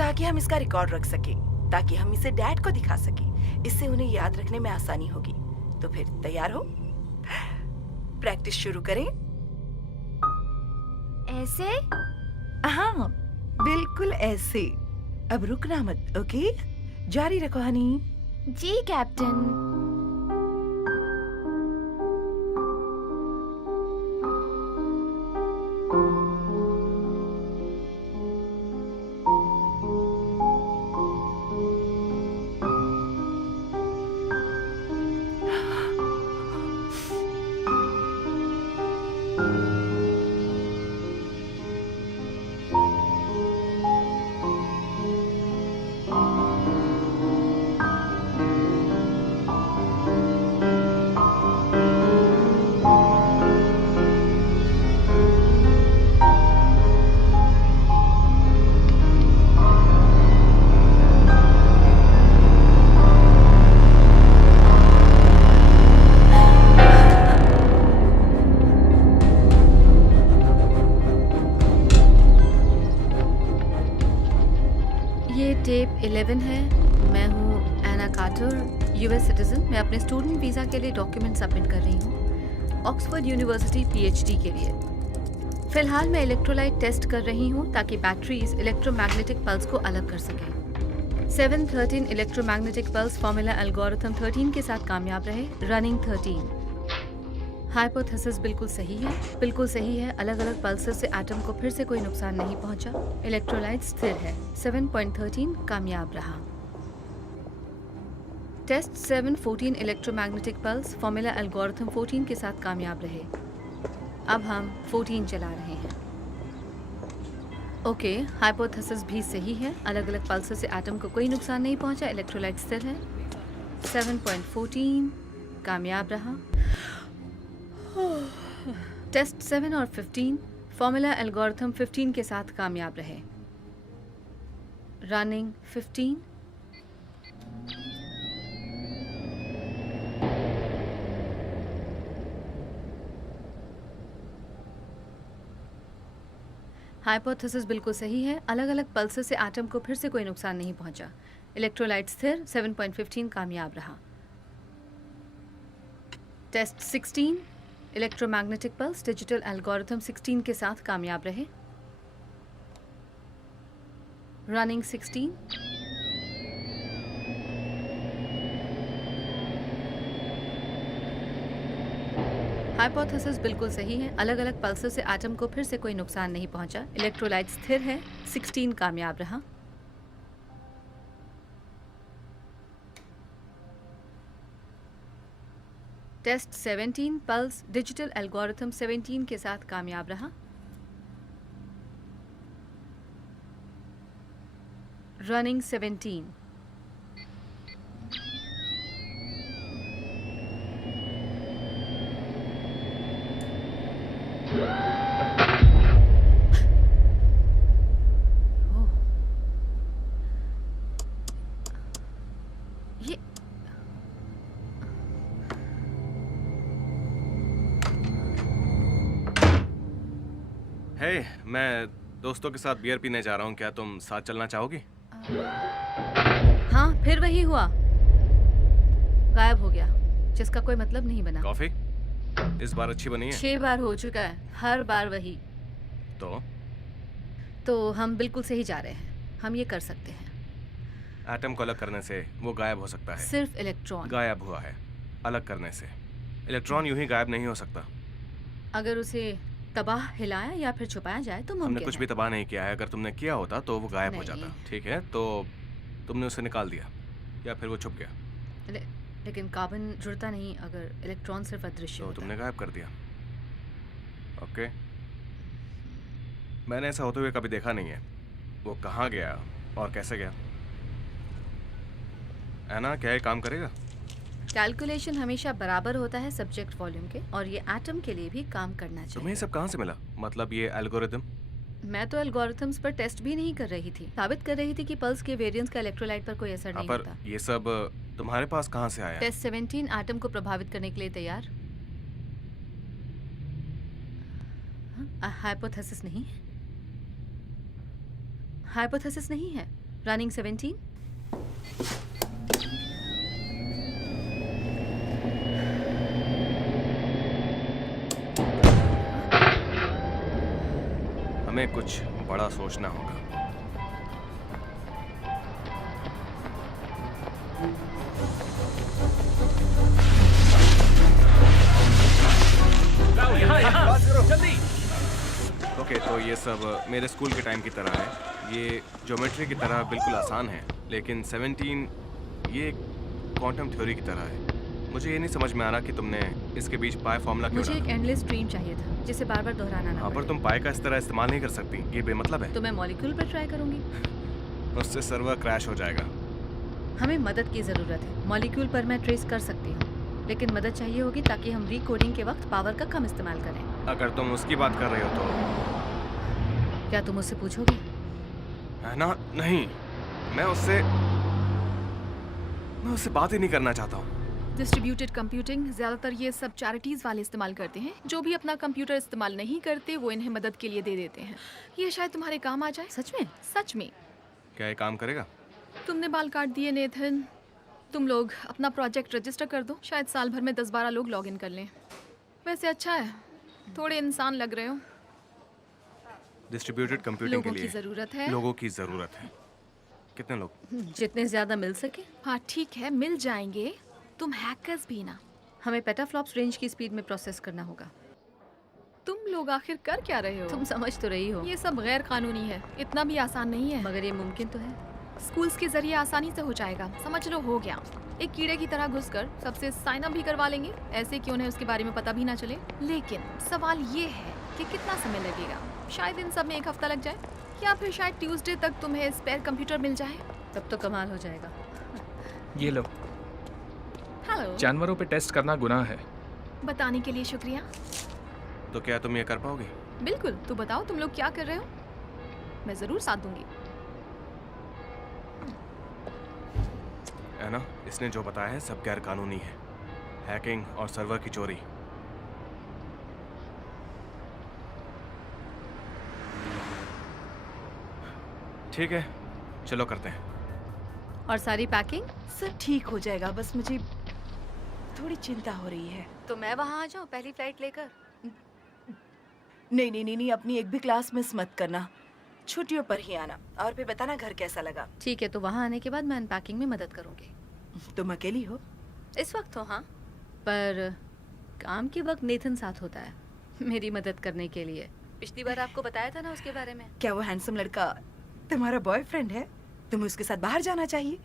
ताकि हम इसका रिकॉर्ड रख सके, ताकि हम इसे डैड को दिखा सके। इससे उन्हें याद रखने में आसानी होगी। तो फिर तैयार हो? प्रैक्टिस शुरू करें? ऐसे? हाँ, बिल्कुल ऐसे। अब रुकना मत, ओके? जारी रखो हनी। जी कैप्टन। ये टेप 11 है। मैं हूँ एना कार्टर, यूएस सिटीजन। मैं अपने स्टूडेंट वीज़ा के लिए डॉक्यूमेंट सबमिट कर रही हूँ ऑक्सफोर्ड यूनिवर्सिटी पीएचडी के लिए। फिलहाल मैं इलेक्ट्रोलाइट टेस्ट कर रही हूँ ताकि बैटरीज इलेक्ट्रोमैग्नेटिक पल्स को अलग कर सकें। 713 इलेक्ट्रोमैग्नेटिक पल्स फॉर्मूला एल्गोरिथम 13 के साथ कामयाब रहे। रनिंग 13। हाइपोथेसिस बिल्कुल सही है। अलग अलग पल्सेस से एटम को फिर से कोई नुकसान नहीं पहुंचा। इलेक्ट्रोलाइट स्थिर है। 7.13 कामयाब रहा। Test 714 electromagnetic pulse formula algorithm 14 के साथ कामयाब रहे। अब हम 14 चला रहे हैं। ओके, हाइपोथेसिस भी सही है। अलग अलग पल्सेस से एटम को कोई नुकसान नहीं पहुंचा। इलेक्ट्रोलाइट स्थिर है। 7.14 कामयाब रहा। टेस्ट 7 और 15 फॉर्मूला एल्गोरिथम 15 के साथ कामयाब रहे। रनिंग 15। हाइपोथेसिस बिल्कुल सही है। अलग अलग पल्सेस से एटम को फिर से कोई नुकसान नहीं पहुंचा। इलेक्ट्रोलाइट स्थिर। 7.15 कामयाब रहा। Test 16 electromagnetic pulse digital algorithm 16 के साथ कामयाब रहे। रनिंग 16। हाइपोथेसिस बिल्कुल सही है। अलग अलग पल्सेस से एटम को फिर से कोई नुकसान नहीं पहुंचा। इलेक्ट्रोलाइट स्थिर है। 16 कामयाब रहा। टेस्ट 17 पल्स डिजिटल एल्गोरिथम 17 के साथ कामयाब रहा। रनिंग 17। ये हे, मैं दोस्तों के साथ बियर पीने जा रहा हूँ। क्या तुम साथ चलना चाहोगी? हाँ, फिर वही हुआ। गायब हो गया, जिसका कोई मतलब नहीं बना। कॉफी इस बार अच्छी बनी है। 6 बार हो चुका है, हर बार वही। तो हम बिल्कुल सही जा रहे हैं। हम ये कर सकते हैं। एटम को अलग करने से वो गायब हो सकता है। सिर्फ इलेक्ट्रॉन गायब हुआ है अलग करने से। इलेक्ट्रॉन यूं ही गायब नहीं हो सकता। अगर उसे तबाह हिलाया या फिर छुपाया जाए तो हमने मुमकिन कुछ है। भी तबाह नहीं किया है। अगर तुमने किया होता तो वो गायब हो नहीं। जाता। ठीक है, तो तुमने उसे निकाल दिया या फिर वो छुप गया। लेकिन कार्बन जुड़ता नहीं अगर इलेक्ट्रॉन सिर्फ अदृश्य तो होता। तुमने गायब कर दिया। ओके, मैंने ऐसा होते हुए कभी देखा नहीं है। वो कहाँ गया और कैसे गया? है ना, क्या ये काम करेगा? कैलकुलेशन हमेशा बराबर होता है सब्जेक्ट वॉल्यूम के, और ये एटम के लिए भी काम करना तुम्हें चाहिए। ये सब कहाँ से मिला? मतलब ये एल्गोरिदम? मैं तो एल्गोरिथम्स पर टेस्ट भी नहीं कर रही थी। साबित कर रही थी कि पल्स के वेरिएंस का इलेक्ट्रोलाइट पर कोई असर नहीं पर होता। ये सब तुम्हारे पास कहाँ से आया? टेस्ट 17 एटम को प्रभावित करने के लिए तैयार। हाइपोथेसिस नहीं है। हाइपोथेसिस नहीं है। रनिंग 17। हमें कुछ बड़ा सोचना होगा। ओके, तो ये सब मेरे स्कूल के टाइम की तरह है। ये ज्योमेट्री की तरह बिल्कुल आसान है, लेकिन 17 ये क्वांटम थ्योरी की तरह है। मुझे ये नहीं समझ में आ रहा कि तुमने इसके बीच पाई फॉर्मूला क्यों मुझे एक डाला। एंडलेस स्ट्रीम चाहिए था जिसे बार बार दोहराना ना हाँ, पर पड़े। तुम पाई का इस तरह इस्तेमाल नहीं कर सकती, ये बेमतलब है। तो मैं मॉलिक्यूल पर ट्राई करूंगी। उससे सर्वर क्रैश हो जाएगा। हमें मदद की ज़रूरत है। मॉलिक्यूल पर मैं ट्रेस कर सकती हूँ, लेकिन मदद चाहिए होगी ताकि हम रीकोडिंग के वक्त पावर का कम इस्तेमाल करें। अगर तुम उसकी बात कर रहे हो तो क्या तुम उससे पूछोगे? है ना? नहीं, मैं उससे बात ही नहीं करना चाहता हूँ। डिस्ट्रीब्यूटेड कंप्यूटिंग ज़्यादातर ये सब चैरिटीज़ वाले इस्तेमाल करते हैं। जो भी अपना कंप्यूटर इस्तेमाल नहीं करते वो इन्हें मदद के लिए दे देते हैं। ये शायद तुम्हारे काम आ जाए। सच में? सच में। क्या ये काम करेगा? तुमने बाल काट दिए नेथन। तुम लोग अपना प्रोजेक्ट रजिस्टर कर दो। शायद साल भर में 10-12 लोग लॉग इन कर लें। वैसे अच्छा है, थोड़े इंसान लग रहे हो। डिस्ट्रीब्यूटेड कंप्यूटिंग के लोगों की लिए ज़रूरत है। लोगों की ज़रूरत है। कितने लोग? जितने ज़्यादा मिल सके। हाँ ठीक है, मिल जाएंगे। तुम हैकर्स भी ना। हमें पेटाफ्लॉप्स रेंज की स्पीड में प्रोसेस करना होगा। तुम लोग आखिर कर क्या रहे हो? तुम समझ तो रही हो, ये सब गैर कानूनी है। इतना भी आसान नहीं है। मगर ये मुमकिन तो है। स्कूल्स के जरिए आसानी से हो जाएगा। समझ लो, हो गया। एक कीड़े की तरह घुसकर सबसे साइन अप भी करवा लेंगे, ऐसे कि उन्हें उसके बारे में पता भी ना चले। लेकिन सवाल ये है कि कितना समय लगेगा। शायद इन सब में 1 हफ्ता लग जाए, या फिर शायद ट्यूसडे तक तुम्हें स्पेयर कंप्यूटर मिल जाए। तब तो कमाल हो जाएगा। ये लो, हेलो। जानवरों पे टेस्ट करना गुनाह है। बताने के लिए शुक्रिया। तो क्या तुम ये कर पाओगे? बिल्कुल। तो बताओ तुम लोग क्या कर रहे हो, मैं जरूर साथ दूंगी। है ना? इसने जो बताया है सब गैर कानूनी है। हैकिंग और सर्वर की चोरी। ठीक है, चलो करते हैं। और सारी पैकिंग? सब ठीक हो जाएगा, बस मुझे थोड़ी चिंता हो रही है। तो मैं वहाँ आ जाऊँ पहली फ्लाइट लेकर? नहीं नहीं नहीं नहीं, अपनी एक भी क्लास मिस मत करना। छुट्टियों पर ही आना, और फिर बताना घर कैसा लगा। ठीक है, तो वहाँ आने के बाद मैं अनपैकिंग में मदद करूँगी। तुम अकेली हो? इस वक्त तो हाँ, पर काम के वक्त नेथन साथ होता है मेरी मदद करने के लिए। पिछली बार आपको बताया था ना उसके बारे में। क्या वो हैंडसम लड़का तुम्हारा बॉयफ्रेंड है? तुम्हें उसके साथ बाहर जाना चाहिए।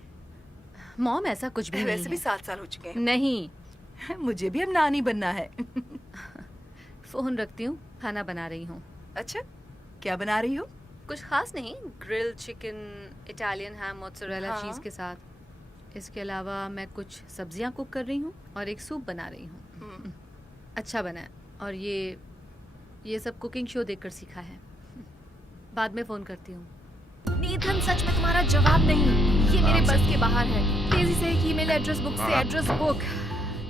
मॉम, ऐसा कुछ भी नहीं वैसे भी है। 7 साल हो चुके हैं। नहीं। मुझे भी अब नानी बनना है। फोन रखती हूँ, खाना बना रही हूँ। अच्छा, क्या बना रही हो? कुछ खास नहीं, ग्रिल चिकन, इटालियन हैम मोज़रेला हाँ। चीज़ के साथ। इसके अलावा मैं कुछ सब्जियां कुक कर रही हूँ और एक सूप बना रही हूँ। अच्छा बना है, और ये सब कुकिंग शो देखकर सीखा है। बाद में फ़ोन करती हूँ। नेथन, सच में तुम्हारा जवाब नहीं, ये मेरे आराम से। बस के बाहर है। तेजी से एक ईमेल एड्रेस बुक से आराम। Address book.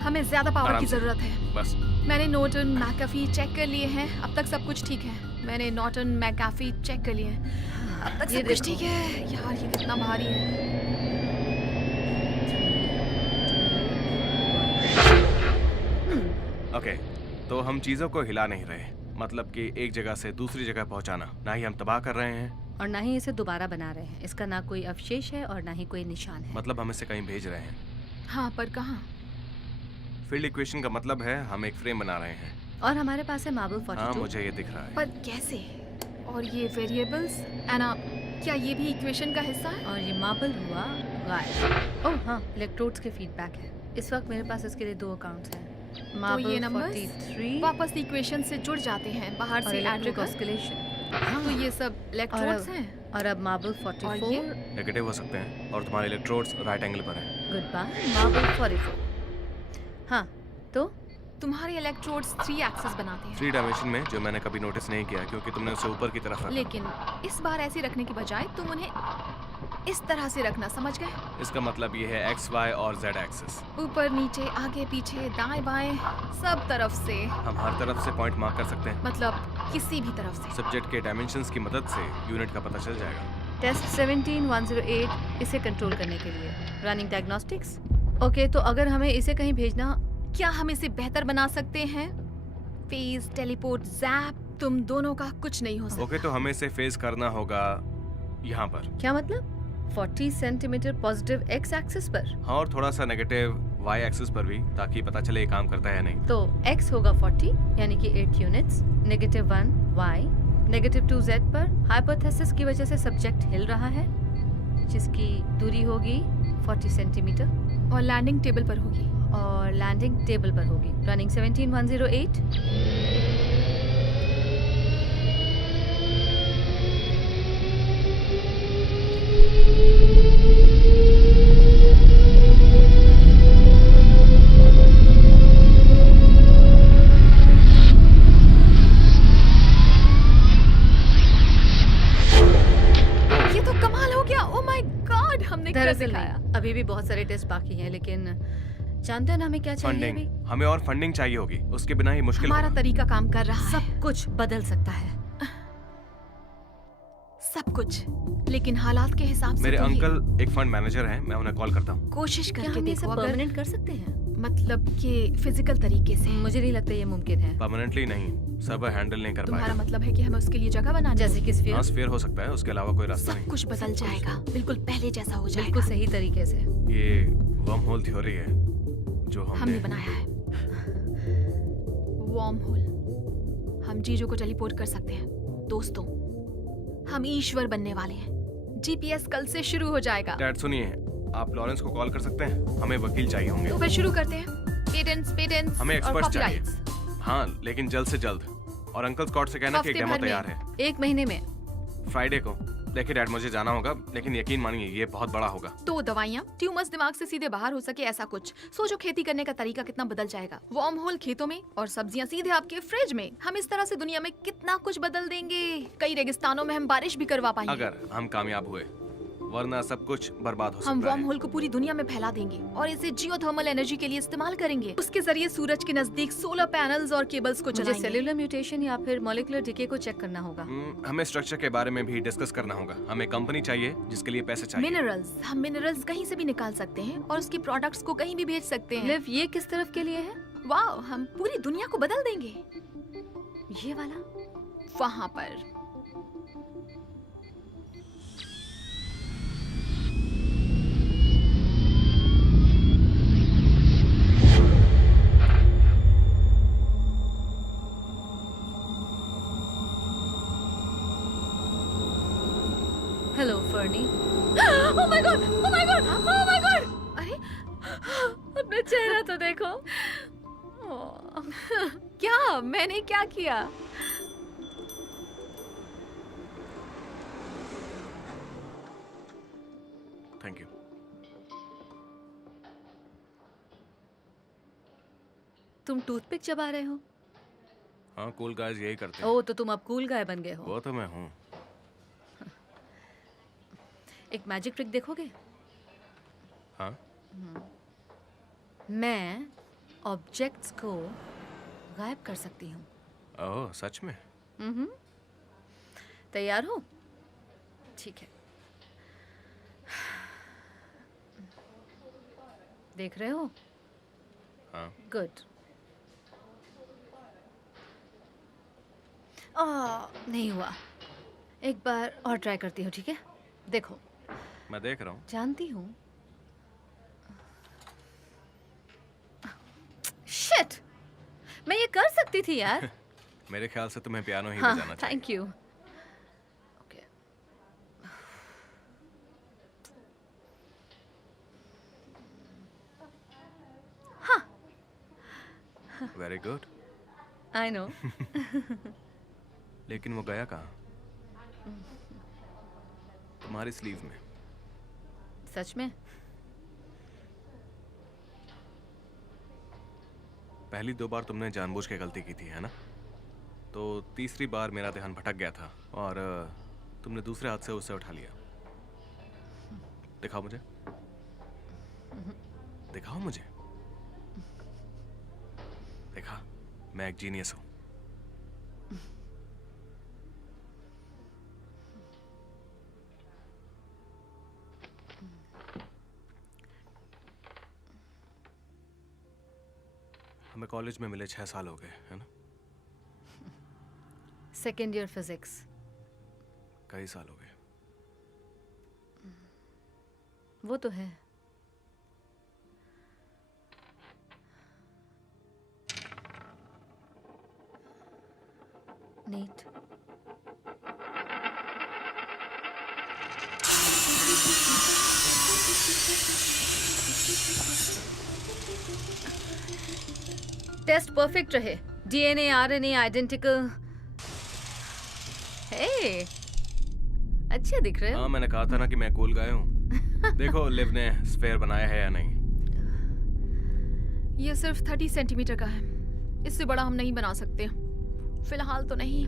हमें ज्यादा पावर आराम की से। जरूरत है। बस। मैंने नॉर्टन मैकाफी चेक कर लिए हैं, अब तक सब कुछ ठीक है। मैंने नॉर्टन मैकाफी चेक कर लिए हैं, अब तक ये सब कुछ देखो। ठीक है। यार ये कितना भारी है। ओके, तो हम चीज़ों को हिला नहीं रहे। मतलब कि एक जगह से दूसरी जगह पहुंचाना, ना ही हम तबाह कर रहे हैं, और ना ही इसे दोबारा बना रहे हैं। इसका ना कोई अवशेष है और ना ही कोई निशान है। मतलब हम इसे कहीं भेज रहे हैं। हाँ, पर कहाँ? फील्ड इक्वेशन का मतलब है हम एक फ्रेम बना रहे हैं। और हमारे पास है मार्बल हाँ, 42। मुझे ये दिख रहा है। पर कैसे? और ये वेरिएबल्स एना, क्या ये भी इक्वेशन का हिस्सा है? और ये मार्बल हुआ गायब। ओह हाँ, इलेक्ट्रोड्स के फीडबैक है। इस वक्त मेरे पास इसके लिए 2 अकाउंट्स हैं। तो मार्बल ये नंबर्स 43 वापस इक्वेशन से जुड़ जाते हैं बाहर और से ऐड इलेक्ट्रिक होकर। ऑस्किलेशन। तो ये सब इलेक्ट्रोड्स हैं। और अब मार्बल और 44। ये? नेगेटिव हो सकते हैं, और तुम्हारे इलेक्ट्रोड्स राइट एंगल पर हैं। Goodbye marble 44। हाँ, तो तुम्हारे इलेक्ट्रोड्स 3 एक्सिस बनाते हैं। 3 डायमेंशन में, जो मैंने कभी नोटिस नहीं किया क्योंकि तुमने उसे ऊपर की तरफ रखा। लेकिन इस बार ऐसे रखने की बजाय तुम उन्हें इस तरह से रखना, समझ गए? इसका मतलब ये है एक्स, वाई और जेड एक्सिस। ऊपर नीचे आगे पीछे दाएं बाएं सब तरफ से, हम हर तरफ से पॉइंट मार्क कर सकते हैं। मतलब किसी भी तरफ से। सब्जेक्ट के डायमेंशंस की मदद से यूनिट का पता चल जाएगा। टेस्ट 17108 इसे कंट्रोल करने के लिए रनिंग डायग्नोस्टिक्स। ओके, तो अगर हमें इसे कहीं भेजना, क्या हम इसे बेहतर बना सकते हैं? फेज, टेलीपोर्ट, जैप, तुम दोनों का कुछ नहीं हो सकता। ओके, तो हमें इसे फेस करना होगा यहाँ पर। क्या मतलब 40 सेंटीमीटर पॉजिटिव एक्स एक्सिस पर? हाँ, और थोड़ा सा नेगेटिव वाई एक्सिस पर भी, ताकि पता चले ये काम करता है या नहीं। तो x होगा 40 यानी कि 8 यूनिट्स, -1 y, -2 z पर हाइपोथेसिस की वजह से सब्जेक्ट हिल रहा है, जिसकी दूरी होगी 40 सेंटीमीटर और लैंडिंग टेबल पर होगी। और लैंडिंग टेबल पर होगी। रनिंग 17108। ये तो कमाल हो गया। ओ माय गॉड, हमने कर दरअसल दिखाया। नहीं, अभी भी बहुत सारे टेस्ट बाकी हैं, लेकिन जानते हैं ना हमें क्या चाहिए फंडिंग, अभी? हमें और फंडिंग चाहिए होगी, उसके बिना ही मुश्किल हमारा होगा। तरीका काम कर रहा है। सब कुछ बदल सकता है। सब कुछ, लेकिन हालात के हिसाब से मेरे तो ये- अंकल एक फंड मैनेजर हैं, मैं उन्हें कॉल करता हूँ। कोशिश क्या करके हम इसे देखो, अगर परमानेंट कर सकते हैं? मतलब कि फिजिकल तरीके से। मुझे नहीं लगता ये मुमकिन है। परमानेंटली नहीं, सर्वर हैंडल नहीं कर तुम्हारा पाएगा। मतलब है कि हमें उसके लिए जगह बनानी जैसे होगी। कि स्फीयर, हाँ, स्फीयर हो सकता है, उसके अलावा कोई रास्ता सब नहीं। कुछ बदल जाएगा, बिल्कुल पहले जैसा हो बिल्कुल जाएगा। सही तरीके से। ये वर्म होल थ्योरी है जो हमने हमने बनाया है। Wormhole. हम चीजों को टेलीपोर्ट कर सकते हैं। दोस्तों, हम ईश्वर बनने वाले हैं। जीपीएस कल से शुरू हो जाएगा। डैड सुनिए, आप लॉरेंस को कॉल कर सकते हैं? हमें वकील चाहिए होंगे। तो फिर शुरू करते हैं। पेटेंट्स हमें और एक्सपर्ट्स चाहिए। कॉपीराइट्स। हाँ, लेकिन जल्द से जल्द। और अंकल स्कॉट से कहना कि एक हफ्ते डेमो भर में। तैयार है 1 महीने में। फ्राइडे को। देखिए डैड, मुझे जाना होगा, लेकिन यकीन मानिए ये बहुत बड़ा होगा। तो दवाइयाँ, ट्यूमर्स दिमाग से सीधे बाहर हो सके, ऐसा कुछ। सोचो खेती करने का तरीका कितना बदल जाएगा। वार्म होल खेतों में और सब्जियां सीधे आपके फ्रिज में। हम इस तरह से दुनिया में कितना कुछ बदल देंगे। कई रेगिस्तानों में हम बारिश भी करवा पाएंगे। अगर हम कामयाब हुए, वरना सब कुछ बर्बाद हो हम सकता वार्म है। होल को पूरी दुनिया में फैला देंगे और इसे जियोथर्मल एनर्जी के लिए इस्तेमाल करेंगे। उसके जरिए सूरज के नजदीक सोलर पैनल्स और केबल्स को मुझे चलाएंगे। सेलुलर म्यूटेशन या फिर मॉलिक्यूलर डिके को चेक करना होगा। हमें स्ट्रक्चर के बारे में भी डिस्कस करना होगा। हमें कंपनी चाहिए जिसके लिए पैसे चाहिए। मिनरल्स, हम मिनरल्स कहीं से भी निकाल सकते हैं और उसके प्रोडक्ट्स को कहीं भी भेज सकते हैं। लिव, ये किस तरफ के लिए है? वाह, हम पूरी दुनिया को बदल देंगे। ये वाला? वहां पर hello फर्नी। Oh my God! Oh my God! Oh my God! अरे, अपना चेहरा तो देखो। क्या? मैंने क्या किया? Thank you. तुम टूथपिक चबा रहे हो? हाँ, कूल गाइस यही करते हैं। ओह, तो तुम अब कूल गाय बन गए हो। वो तो मैं हूँ। एक मैजिक ट्रिक देखोगे? हाँ, मैं ऑब्जेक्ट्स को गायब कर सकती हूँ। ओह सच में? तैयार हो? ठीक है। देख रहे हो? हाँ, गुड। नहीं हुआ। एक बार और ट्राई करती हूँ, ठीक है? देखो, मैं देख रहा हूँ। जानती हूँ। शिट! मैं ये कर सकती थी यार। मेरे ख्याल से तुम्हें पियानो ही हाँ, बजाना चाहिए। Thank you. Okay. Very good. I know. लेकिन वो गया कहाँ? तुम्हारी स्लीव में। सच में? पहली 2 बार तुमने जानबूझ के गलती की थी, है ना? तो तीसरी बार मेरा ध्यान भटक गया था और तुमने दूसरे हाथ से उसे उठा लिया। दिखाओ मुझे। दिखाओ मुझे। देखा, मैं एक जीनियस हूँ। हमें कॉलेज में मिले 6 साल हो गए, है ना? Second year physics. कई साल हो गए। वो तो है। नीट। टेस्ट परफेक्ट रहे। DNA RNA identical. हे, अच्छे दिख रहे हो। हाँ, मैंने कहा था ना कि मैं कूल गाय हूँ। देखो लिव ने स्फेयर बनाया है या नहीं। ये सिर्फ 30 सेंटीमीटर का है, इससे बड़ा हम नहीं बना सकते फिलहाल तो नहीं।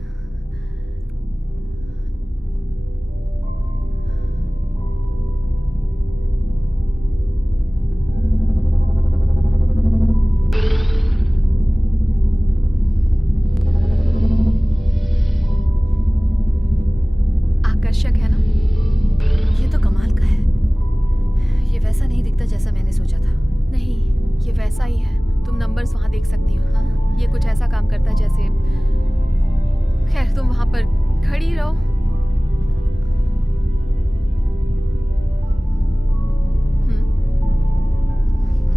आकर्षक है ना? ये तो कमाल का है। ये वैसा नहीं दिखता जैसा मैंने सोचा था। नहीं, ये वैसा ही है। तुम नंबर्स वहां देख सकती हो। हाँ? ये कुछ ऐसा काम करता है जैसे, खैर तुम वहां पर खड़ी रहो।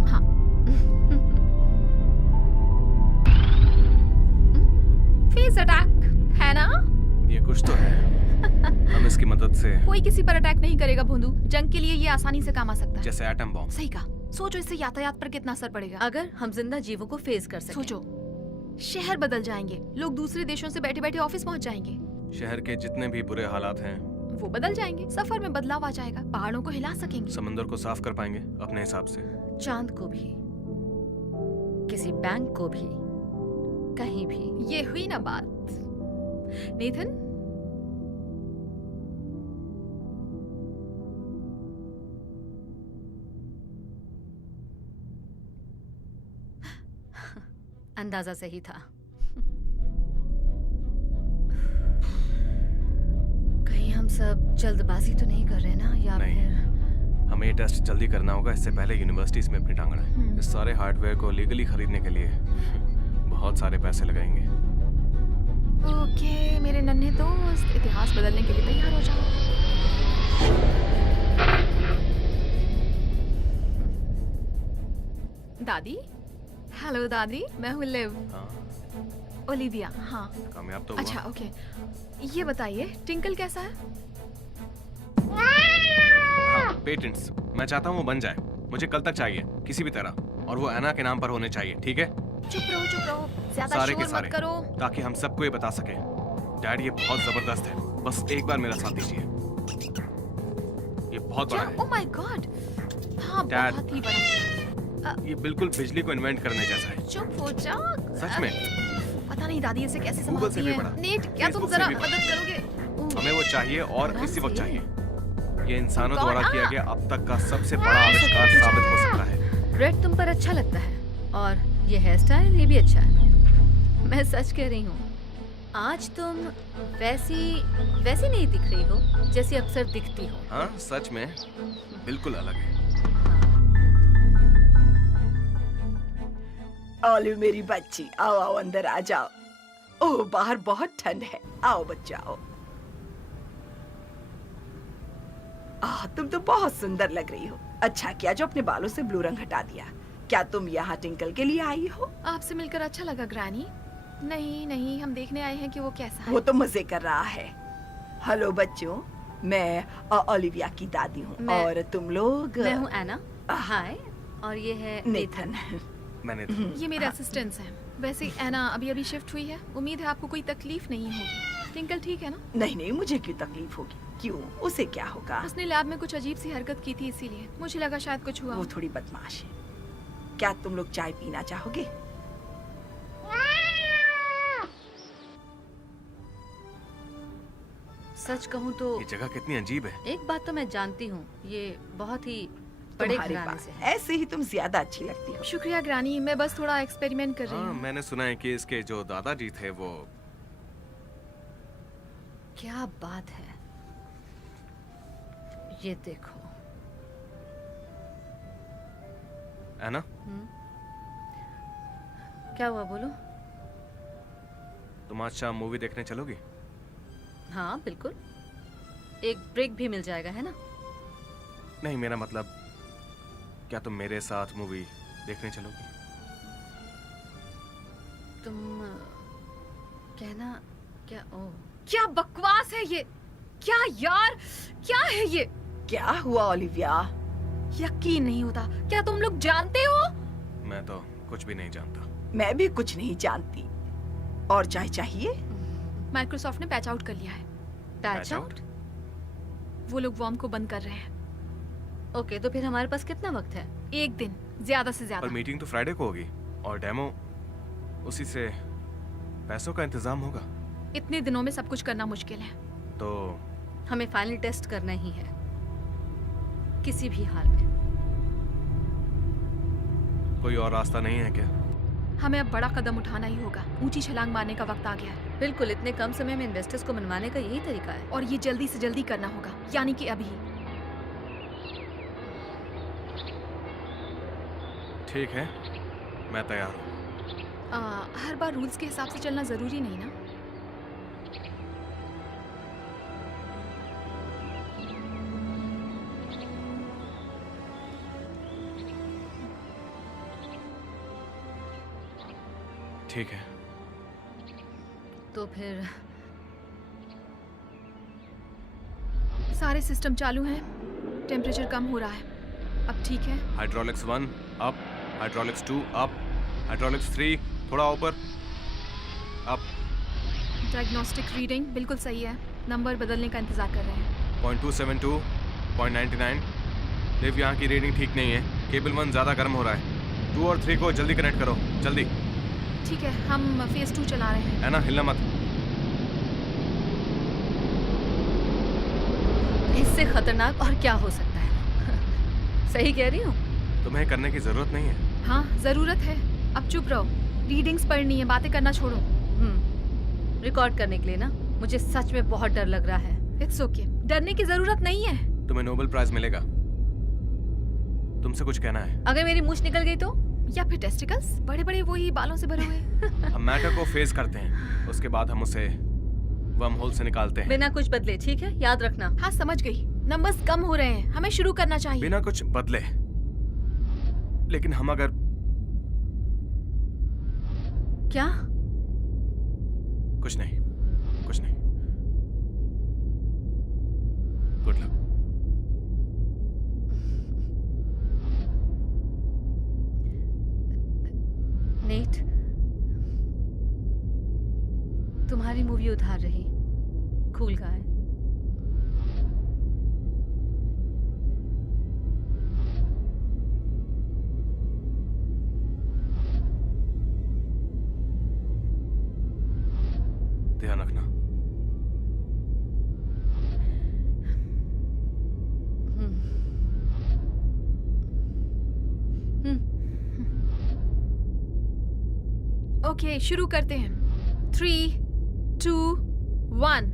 हाँ। फेस अटैक है ना? ये कुछ तो है। हम इसकी मदद से, कोई किसी पर अटैक नहीं करेगा भोंदू। जंग के लिए ये आसानी से काम आ सकता है। जैसे एटम बॉम्ब। सही कहा। सोचो इससे यातायात पर कितना असर पड़ेगा। अगर हम जिंदा जीवों को फेस कर सकें। सोचो, शहर बदल जाएंगे। लोग दूसरे देशों से बैठे बैठे ऑफिस पहुंच जाएंगे। शहर के जितने भी बुरे हालात हैं वो बदल जाएंगे। सफर में बदलाव आ जाएगा। पहाड़ों को हिला सकेंगे। समंदर को साफ कर पाएंगे अपने हिसाब से। चांद को भी, किसी बैंक को भी, कहीं भी। ये हुई ना बात। नेथन, अंदाजा सही था। कहीं हम सब जल्दबाजी तो नहीं कर रहे ना, या नहीं। फिर हमें ये टेस्ट जल्दी करना होगा, इससे पहले यूनिवर्सिटीज में अपनी टांग अड़ाएं। इस सारे हार्डवेयर को लीगली खरीदने के लिए बहुत सारे पैसे लगाएंगे। ओके मेरे नन्हे दोस्त, इतिहास बदलने के लिए तैयार हो जाओ। दादी, हेलो दादी, मैं हूँ लिव। हाँ, ओलिविया। हाँ। कामयाब तो हुआ। अच्छा ओके, ये बताइए टिंकल कैसा है? हाँ, पेटेंट्स मैं चाहता हूँ वो बन जाए। मुझे कल तक चाहिए किसी भी तरह, और वो एना के नाम पर होने चाहिए, ठीक है? चुप रहो, ज्यादा सारे के शोर सारे, मत करो। ताकि हम सबको ये बता सके डैड ये बहुत जबरदस्त है। बस एक बार मेरा साथ दीजिए। ये बहुत बड़ा क्या? है। Oh my God. हाँ, Dad। बहुत ही बड़ा। ये बिल्कुल बिजली को इन्वेंट करने जैसा है। चुप हो जा। सच में। पता नहीं दादी इसे कैसे Google से संभालती भी है। पढ़ा। नेट, क्या तुम Facebook से जरा भी पढ़ा। मदद करोगे? हमें वो चाहिए और आराम इसी वक्त से। चाहिए। ये इंसानों कौन? द्वारा किया आ! गया अब तक का सबसे बड़ा आविष्कार साबित हो सकता है। रेड तुम पर अच्छा लगता है, और ये हेयर स्टाइल ये भी अच्छा है। मैं सच कह रही हूँ, आज तुम वैसी नहीं दिख रही हो जैसी अक्सर दिखती हो। हाँ, सच में बिल्कुल अलग है। ओली मेरी बच्ची, आओ आओ अंदर आ जाओ। ओह बाहर बहुत ठंड है। आओ बच्चा आओ। तुम तो बहुत सुंदर लग रही हो। अच्छा किया जो अपने बालों से ब्लू रंग हटा दिया। क्या तुम यहाँ टिंकल के लिए आई हो? आपसे मिलकर अच्छा लगा ग्रैनी। नहीं, हम देखने आए हैं कि वो कैसा है। वो तो मजे कर रहा है। हेलो बच्चों, मैं ओलिविया की दादी हूँ। मैं- और तुम लोग? मैं हूँ एना। हाय। और ये है नेथन। मैंने ये मेरे असिस्टेंट्स हैं। वैसे एना अभी शिफ्ट हुई है। उम्मीद है आपको कोई तकलीफ नहीं होगी। टिंकल ठीक है ना? नहीं, मुझे क्यों तकलीफ होगी? क्यों? उसे क्या होगा? उसने लैब में कुछ अजीब सी हरकत की थी, इसीलिए मुझे लगा शायद कुछ हुआ। वो थोड़ी बदमाश है। क्या तुम लोग चाय पीना चाहोगे? सच कहूँ तो ये जगह कितनी अजीब है। एक बात तो मैं जानती हूँ, ये बहुत ही बड़े तुम्हारी घराने बात से है। ऐसे ही तुम ज्यादा अच्छी लगती हो। शुक्रिया ग्रानी, मैं बस थोड़ा एक्सपेरिमेंट कर रही हाँ, हूँ। मैंने सुना है कि इसके जो दादाजी थे वो। क्या बात है, ये देखो। है ना? क्या हुआ बोलो? तुम आज शाम मूवी देखने चलोगी? हाँ बिल्कुल, एक ब्रेक भी मिल जाएगा, है ना? नहीं, मेरा मतलब क्या तुम मेरे साथ मूवी देखने चलोगी? तुम कहना क्या? ओ क्या बकवास है ये? क्या यार, क्या है ये? क्या हुआ ओलिविया? यकीन नहीं होता, क्या तुम लोग जानते हो? मैं तो कुछ भी नहीं जानता। मैं भी कुछ नहीं जानती। और चाय चाहिए? माइक्रोसॉफ्ट ने पैच आउट कर लिया है। Patch Patch out? वो लोग वॉर्म को बंद कर रहे हैं। ओके, तो फिर हमारे पास कितना वक्त है? एक दिन, ज्यादा से पर ज्यादा। मीटिंग तो फ्राइडे को होगी और डेमो उसी से पैसों का इंतजाम होगा। इतने दिनों में सब कुछ करना मुश्किल है। तो हमें फाइनल टेस्ट करना ही है, किसी भी हाल में। कोई और रास्ता नहीं है क्या? हमें अब बड़ा कदम उठाना ही होगा। ऊंची छलांग मारने का वक्त आ गया है बिल्कुल, इतने कम समय में इन्वेस्टर्स को मनवाने का यही तरीका है। और ये जल्दी से जल्दी करना होगा, यानी कि अभी। ठीक है, मैं तैयार हूँ। हर बार रूल्स के हिसाब से चलना जरूरी नहीं ना। ठीक है। तो फिर सारे सिस्टम चालू हैं, टेम्परेचर कम हो रहा है। अब ठीक है। Hydraulics 1 up, hydraulics 2 up, hydraulics 3 थोड़ा ऊपर, अप। डायग्नोस्टिक रीडिंग बिल्कुल सही है। नंबर बदलने का इंतजार कर रहे हैं। 0.272, 0.99। लिव, यहाँ की रीडिंग ठीक नहीं है। केबल 1 ज़्यादा गर्म हो रहा है। 2 और 3 को जल्दी कनेक्ट करो, जल्दी। ठीक है, हम फेज 2 चला रहे हैं। है ना, हिलना मत। इससे खतरनाक और क्या हो सकता है? सही कह रही हूँ? तुम्हें करने की जरूरत नहीं है। हाँ, जरूरत है। अब चुप रहो, रीडिंग्स पढ़नी है, बातें करना छोड़ो। रिकॉर्ड करने के लिए ना, मुझे सच में बहुत डर लग रहा है। इट्स ओके, डरने की जरूरत नहीं है। तुम्हें नोबेल प्राइज मिलेगा। तुमसे कुछ कहना है? अगर मेरी मूंछ निकल गई तो? या फिर टेस्टिकल्स, बड़े बड़े वही बालों से भरे हुए। हम मैटर को फेस करते हैं, उसके बाद हम उसे वर्म होल से निकालते हैं। बिना कुछ बदले, ठीक है? याद रखना। हाँ, समझ गई। नंबर्स कम हो रहे हैं, हमें शुरू करना चाहिए। बिना कुछ बदले। लेकिन हम अगर क्या? कुछ नहीं, कुछ नहीं। Good luck. नेट, तुम्हारी मूवी उधार रही। Cool guy. ध्यान रखना। ओके, शुरू करते हैं। 3, 2, 1।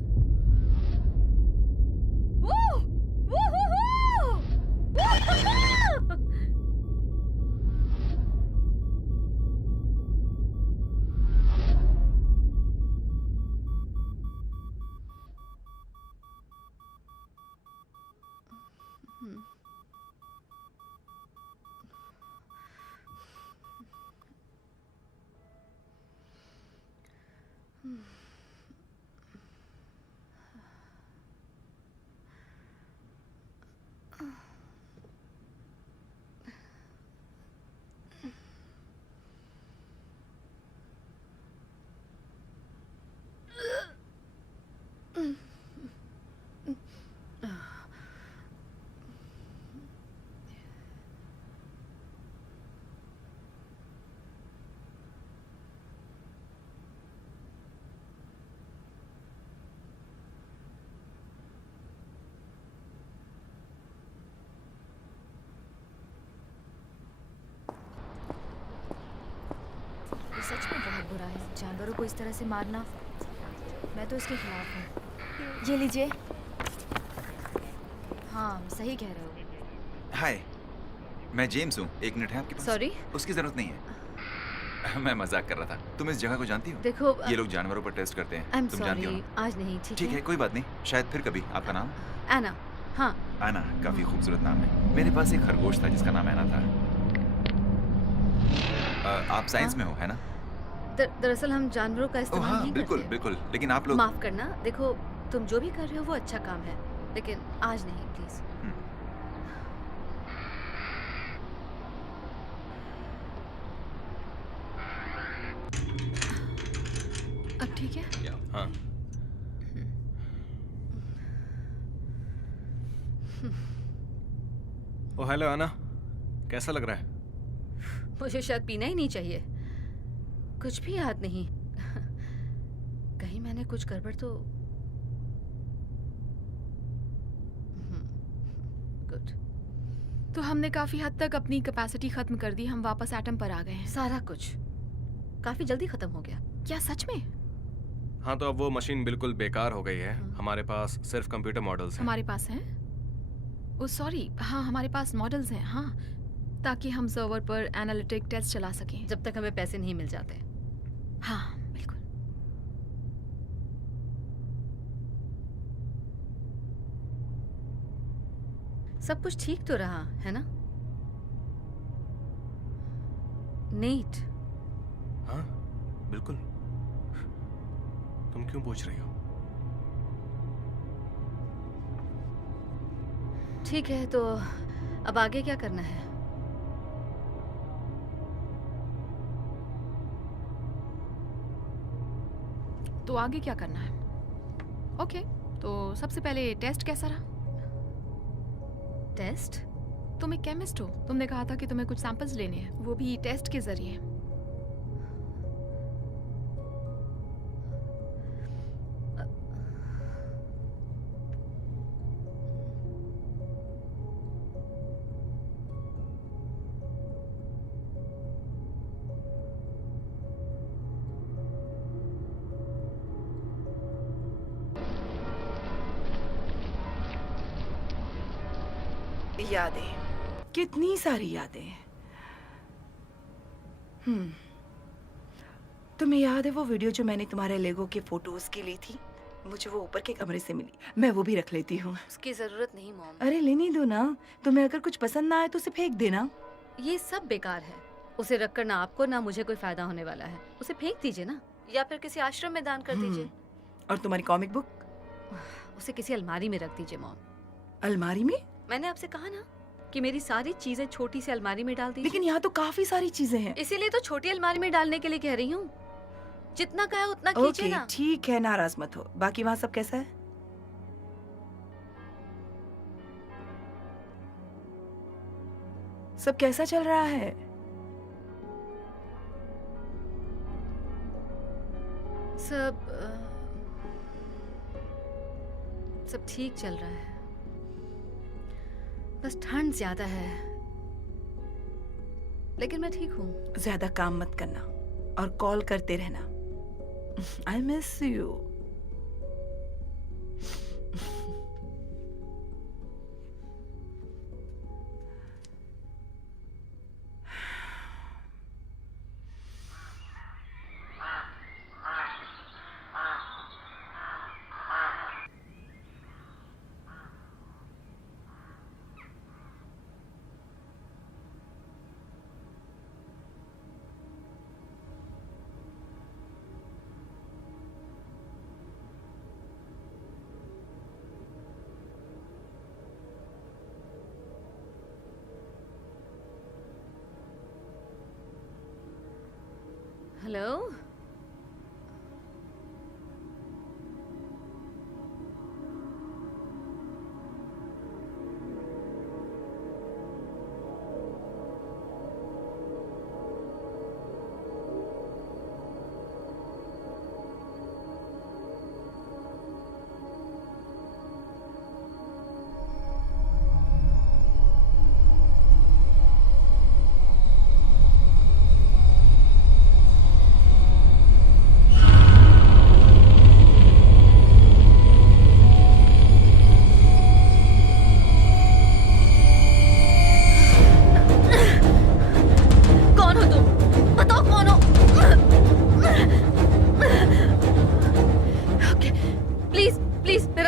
ये सच में बहुत बुरा है, जानवरों को इस तरह से मारना। मैं तो इसके खिलाफ हूँ। ये लीजिए। हाँ, सही कह रहे हो। हाय, मैं जेम्स हूँ। एक मिनट है आपके पास? सॉरी? उसकी जरूरत नहीं है। मैं मजाक कर रहा था। तुम इस जगह को जानती हो? देखो ये लोग जानवरों पर टेस्ट करते हैं। आई एम तुम जानती हो सॉरी, ना? आज नहीं। ठीक है, कोई बात नहीं, शायद फिर कभी। आपका नाम? एना। हाँ, आना, काफी खूबसूरत नाम है। मेरे पास एक खरगोश था जिसका नाम ऐना था। आप साइंस में हो, है ना? दरअसल हम जानवरों का ओह इस्तेमाल हाँ, नहीं बिल्कुल करते। बिल्कुल। लेकिन आप लोग माफ करना, देखो तुम जो भी कर रहे हो वो अच्छा काम है, लेकिन आज नहीं प्लीज। अब ठीक है? हाँ। ओ हेलो आना, कैसा लग रहा है? मुझे शायद पीना ही नहीं चाहिए, कुछ भी याद नहीं। कहीं मैंने कुछ गड़बड़ तो। गुड। तो हमने काफी हद तक अपनी कैपेसिटी खत्म कर दी, हम वापस एटम पर आ गए हैं। सारा कुछ काफी जल्दी खत्म हो गया। क्या सच में? हाँ, तो अब वो मशीन बिल्कुल बेकार हो गई है। हमारे पास सिर्फ कंप्यूटर मॉडल्स हैं। हमारे पास हैं? ओ सॉरी, हाँ हमारे पास मॉडल्स हैं, हाँ, ताकि हम सर्वर पर एनालिटिक टेस्ट चला सकें। जब तक हमें पैसे नहीं मिल जाते। हाँ बिल्कुल। सब कुछ ठीक तो रहा है ना? नेट। हाँ बिल्कुल। तुम क्यों पूछ रही हो? ठीक है, तो अब आगे क्या करना है? तो आगे क्या करना है? ओके, तो सबसे पहले टेस्ट कैसा रहा? टेस्ट? तुम एक केमिस्ट हो, तुमने कहा था कि तुम्हें कुछ सैंपल्स लेने हैं, वो भी टेस्ट के जरिए। यादें, कितनी सारी यादें। तुम्हें याद है वो वीडियो जो मैंने तुम्हारे लेगो के फोटोज की ली थी? मुझे वो ऊपर के कमरे से मिली, मैं वो भी रख लेती हूँ। उसकी जरूरत नहीं मॉम। अरे लेने दो ना, तुम्हें अगर कुछ पसंद ना आए तो उसे फेंक देना। ये सब बेकार है, उसे रखकर ना आपको ना मुझे कोई फायदा होने वाला है। उसे फेंक दीजिए ना, या फिर किसी आश्रम में दान कर दीजिए। और तुम्हारी कॉमिक बुक? उसे किसी अलमारी में रख दीजिए मॉम। अलमारी में? मैंने आपसे कहा ना कि मेरी सारी चीजें छोटी सी अलमारी में डाल दीजिए। लेकिन यहाँ तो काफी सारी चीजें हैं। इसीलिए तो छोटी अलमारी में डालने के लिए कह रही हूँ। जितना कहा उतना कीजिए ओके ना। ठीक है, नाराज मत हो। बाकी वहाँ सब कैसा है? सब कैसा चल रहा है? सब ठीक चल रहा है, बस ठंड ज्यादा है, लेकिन मैं ठीक हूँ। ज्यादा काम मत करना और कॉल करते रहना। I miss you. हेलो,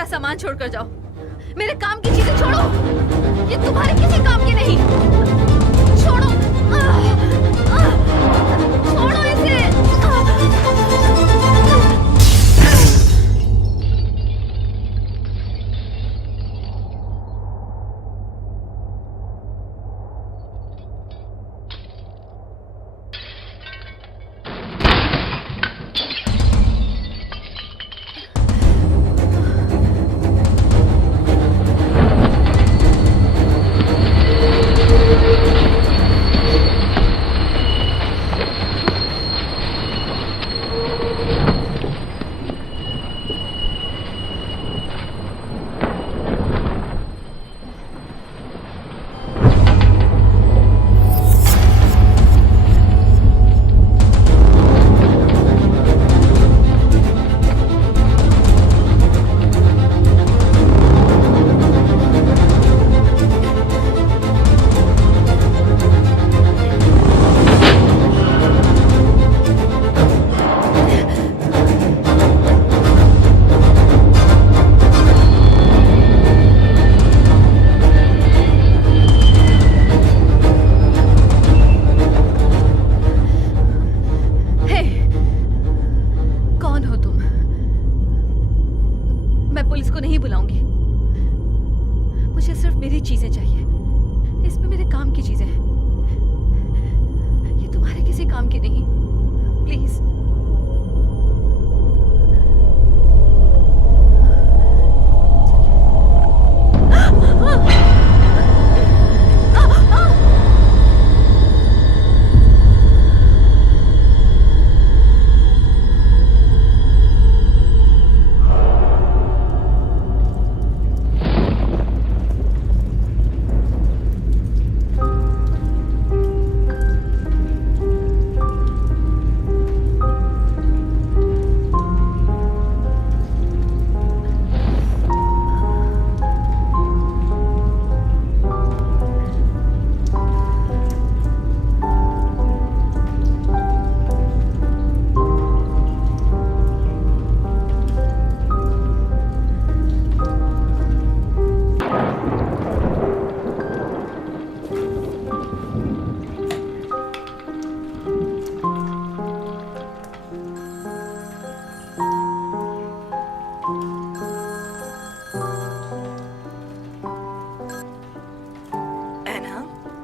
मेरा सामान छोड़कर जाओ। मेरे काम की चीजें छोड़ो। ये तुम्हारे किसी काम की नहीं। छोड़ो। छोड़ो इसे। पुलिस को नहीं बुलाऊंगी। मुझे सिर्फ मेरी चीजें चाहिए। इसमें मेरे काम की चीजें हैं। ये तुम्हारे किसी काम की नहीं। प्लीज।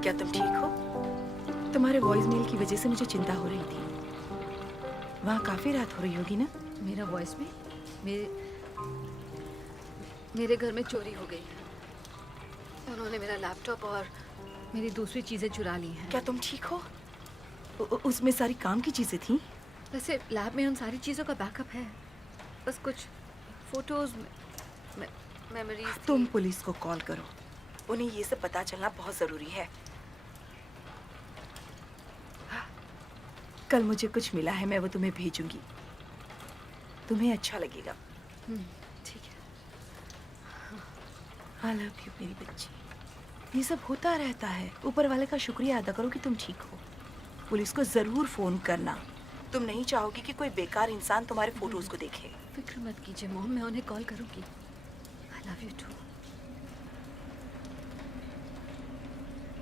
क्या तुम ठीक हो? तुम्हारे वॉइस मेल की वजह से मुझे चिंता हो रही थी। वहाँ काफी रात हो रही होगी ना? मेरा वॉइस में मेरे घर में चोरी हो गई है। उन्होंने मेरा लैपटॉप और मेरी दूसरी चीजें चुरा ली हैं। क्या तुम ठीक हो? उसमें सारी काम की चीजें थी? वैसे लैब में उन सारी चीजों का बैकअप है। बस कुछ फोटोज, मेमोरीज। तुम पुलिस को कॉल करो। उन्हें ये सब पता चलना बहुत जरूरी है। कल मुझे कुछ मिला है, मैं वो तुम्हें भेजूंगी। तुम्हें अच्छा लगेगा। ठीक है। आई लव यू मेरी बच्ची। ये सब होता रहता है। ऊपर वाले का शुक्रिया अदा करो कि तुम ठीक हो। पुलिस को जरूर फोन करना। तुम नहीं चाहोगी कि कोई बेकार इंसान तुम्हारे फोटोज को देखे। फिक्र मत कीजिए मॉम, मैं उन्हें कॉल करूंगी। I love you too.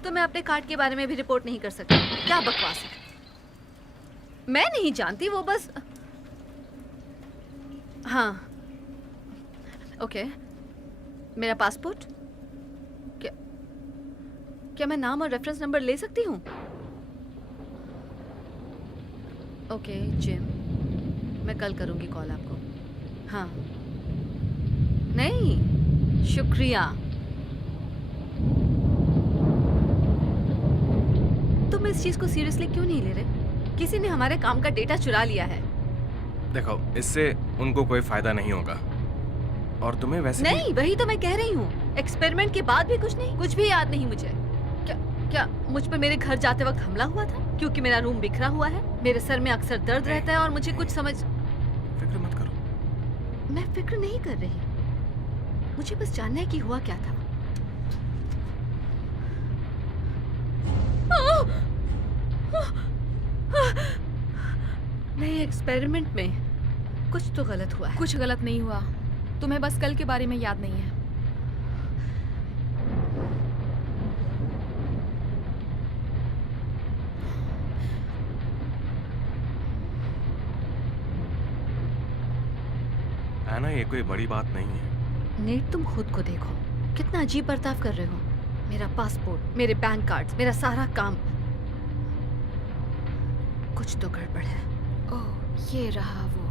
तो मैं अपने कार्ड के बारे में भी रिपोर्ट नहीं कर सकती। क्या बकवास है। मैं नहीं जानती, वो बस। हाँ ओके। मेरा पासपोर्ट। क्या मैं नाम और रेफरेंस नंबर ले सकती हूँ? ओके जिम, मैं कल करूँगी कॉल आपको। हाँ नहीं, शुक्रिया। तुम इस चीज को सीरियसली क्यों नहीं ले रहे? किसी ने हमारे काम का डेटा चुरा लिया है। देखो, इससे उनको कोई फायदा नहीं होगा। और तुम्हें वैसे नहीं, वही तो मैं कह रही हूँ। एक्सपेरिमेंट के बाद भी कुछ नहीं, कुछ भी याद नहीं मुझे। क्या मुझ पर मेरे घर जाते वक्त हमला हुआ था? क्योंकि मेरा रूम बिखरा हुआ है, मेरे सर में अक्सर दर्द रहता है और मुझे कुछ समझ। फिक्र मत करो। मैं फिक्र नहीं कर रही, मुझे बस जानना है कि हुआ क्या था। नहीं, एक्सपेरिमेंट में कुछ तो गलत हुआ है। कुछ गलत नहीं हुआ। तुम्हें बस कल के बारे में याद नहीं है। एना, ये कोई बड़ी बात नहीं है। नेट, तुम खुद को देखो, कितना अजीब बर्ताव कर रहे हो। मेरा पासपोर्ट, मेरे बैंक कार्ड्स, मेरा सारा काम, कुछ तो गड़बड़ है। ओह, ये रहा वो,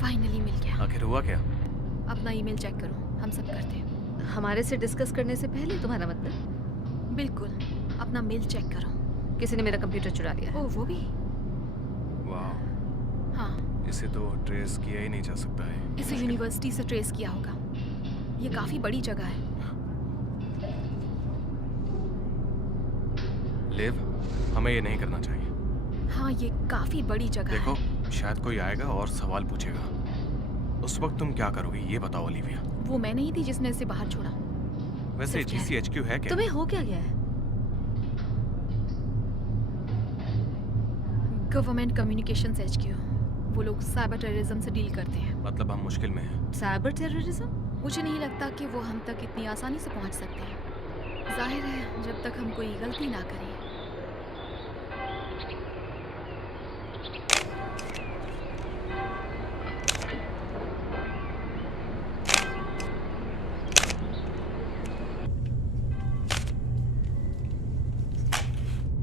फाइनली मिल गया। आखिर हुआ क्या? अपना ईमेल चेक करो, हम सब करते हैं। हमारे से डिस्कस करने से पहले तुम्हारा मतलब? बिल्कुल, अपना मेल चेक करो। किसी ने मेरा कंप्यूटर चुरा लिया। ओह, वो भी? वाह, हाँ, इसे तो ट्रेस किया ही नहीं जा सकता है। इसे यूनिवर्सिटी से ट्रेस किया होगा। ये काफी बड़ी जगह है। लिव, हमें ये नहीं करना चाहिए। हाँ, ये काफी बड़ी जगह देखो, है। शायद कोई आएगा और सवाल पूछेगा। उस वक्त तुम क्या करोगी, ये बताओ ओलिविया। वो मैं नहीं थी जिसने इसे बाहर छोड़ा। वैसे सिर्फ क्या है? GCHQ है क्या? तुम्हें हो क्या गया है? Government communications HQ। वो लोग साइबर टेररिज्म से डील करते हैं। मतलब हम मुश्किल में हैं। Cyber terrorism? मुझे नहीं लगता कि वो हम तक इतनी आसानी से पहुंच सकते हैं। जाहिर है, जब तक हम कोई गलती ना करें।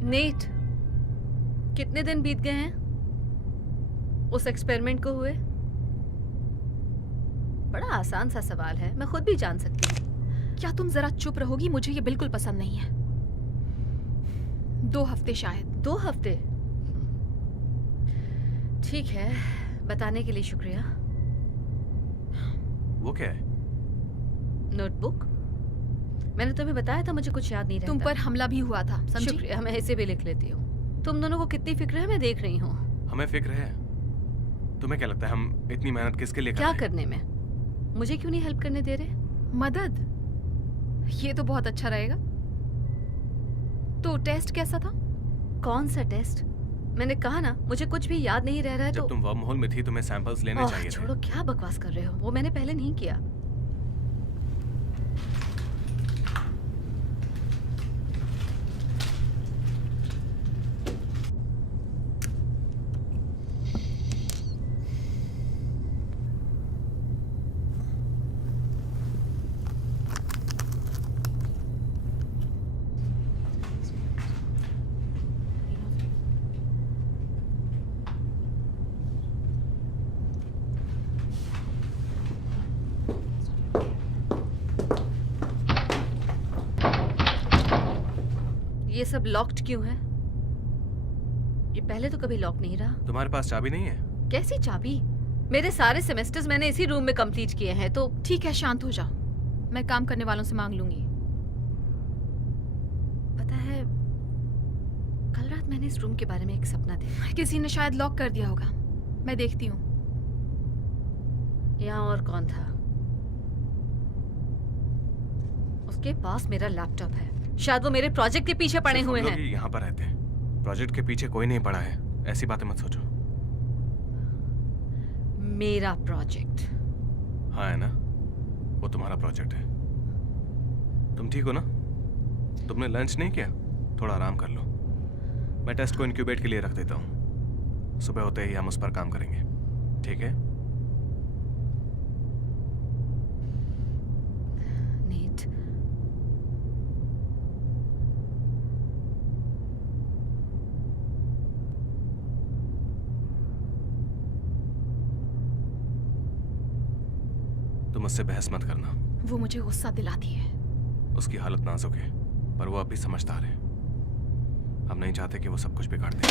नेट, कितने दिन बीत गए हैं उस एक्सपेरिमेंट को हुए? बड़ा आसान सा सवाल है, मैं खुद भी जान सकती हूँ। क्या तुम जरा चुप रहोगी? मुझे ये बिल्कुल पसंद नहीं है। 2 हफ्ते शायद। 2 हफ्ते? ठीक है, बताने के लिए शुक्रिया। वो क्या है? नोटबुक? मैंने तुम्हें बताया था मुझे कुछ याद नहीं रहता। तुम पर हमला भी हुआ था, समझी? शुक्रिया, मैं इसे भी लिख लेती हूँ। तुम दोनों को कितनी फिक्र है मैं देख रही हूँ। हमें फिक्र है। तुम्हें क्या लगता है हम इतनी मेहनत किसके लिए कर क्या रहे हैं? करने में? मुझे क्यों नहीं हेल्प करने दे रहे? मदद? ये तो बहुत अच्छा रहेगा। तो टेस्ट कैसा था? कौन सा टेस्ट? मैंने कहा ना, मुझे कुछ भी याद नहीं रह रहा है। जब तो तुम वर्म होल में थी तुम्हें सैंपल्स लेने ओह, चाहिए थे। छोड़ो, क्या बकवास कर रहे हो? वो मैंने पहले नहीं किया। ये सब लॉक्ड क्यों है? ये पहले तो कभी लॉक नहीं रहा। तुम्हारे पास चाबी नहीं है? कैसी चाबी? मेरे सारे सेमेस्टर्स मैंने इसी रूम में कंप्लीट किए हैं। तो ठीक है, शांत हो जाओ। मैं काम करने वालों से मांग लूंगी। पता है, कल रात मैंने इस रूम के बारे में एक सपना देखा। किसी ने शायद लॉक कर दिया होगा। मैं देखती हूँ। यहाँ और कौन था? उसके पास मेरा लैपटॉप है। शायद वो मेरे प्रोजेक्ट के पीछे पड़े सिर्फ हम हुए लोग हैं। ही यहाँ पर रहते हैं। प्रोजेक्ट के पीछे कोई नहीं पड़ा है। ऐसी बातें मत सोचो। मेरा प्रोजेक्ट? हाँ है ना, वो तुम्हारा प्रोजेक्ट है। तुम ठीक हो ना? तुमने लंच नहीं किया? थोड़ा आराम कर लो। मैं टेस्ट को इंक्यूबेट के लिए रख देता हूँ। सुबह होते ही हम उस पर काम करेंगे, ठीक है? नीट, तुम उससे बहस मत करना। वो मुझे गुस्सा दिलाती है। उसकी हालत नाजुक है, पर वो अब भी समझदार है। हम नहीं चाहते कि वो सब कुछ बिगाड़ दे।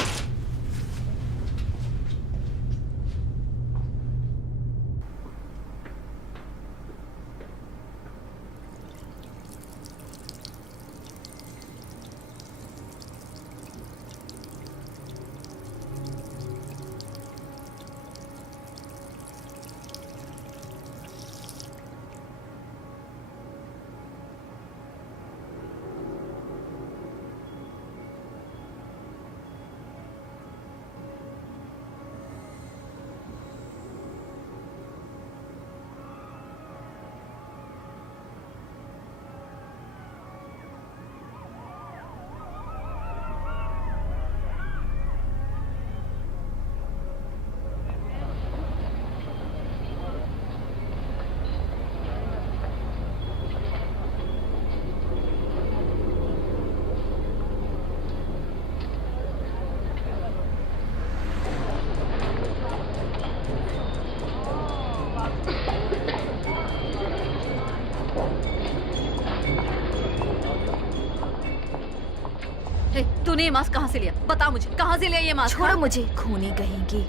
तूने ये मास्क कहाँ से लिया? बता मुझे, कहाँ से लिया ये मास्क? छोड़ो मुझे, खूनी कहेंगी।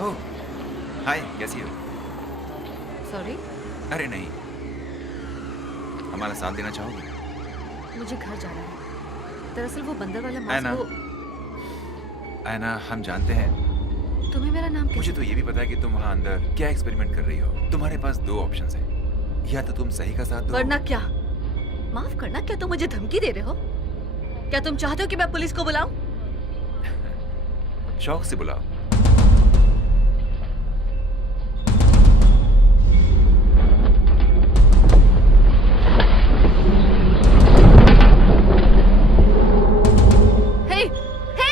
ओह, हाय, कैसी हो? सॉरी, अरे नहीं, हमारा साथ देना चाहोगे? मुझे घर जाना है। दरअसल वो बंदर वाला ऐना। मास्क वो ऐना, हम जानते हैं। तुम्हें मेरा नाम मुझे कैसे? तो ये भी पता है कि तुम वहाँ अंदर क्या एक्सपेरिमेंट कर रही हो। तुम्हारे पास दो ऑप्शंस हैं, या तो तुम सही का साथ दो। वरना क्या? माफ करना, क्या तुम मुझे धमकी दे रहे हो? क्या तुम चाहते हो कि मैं पुलिस को बुलाऊं? शौक से बुलाओ। हे, हे!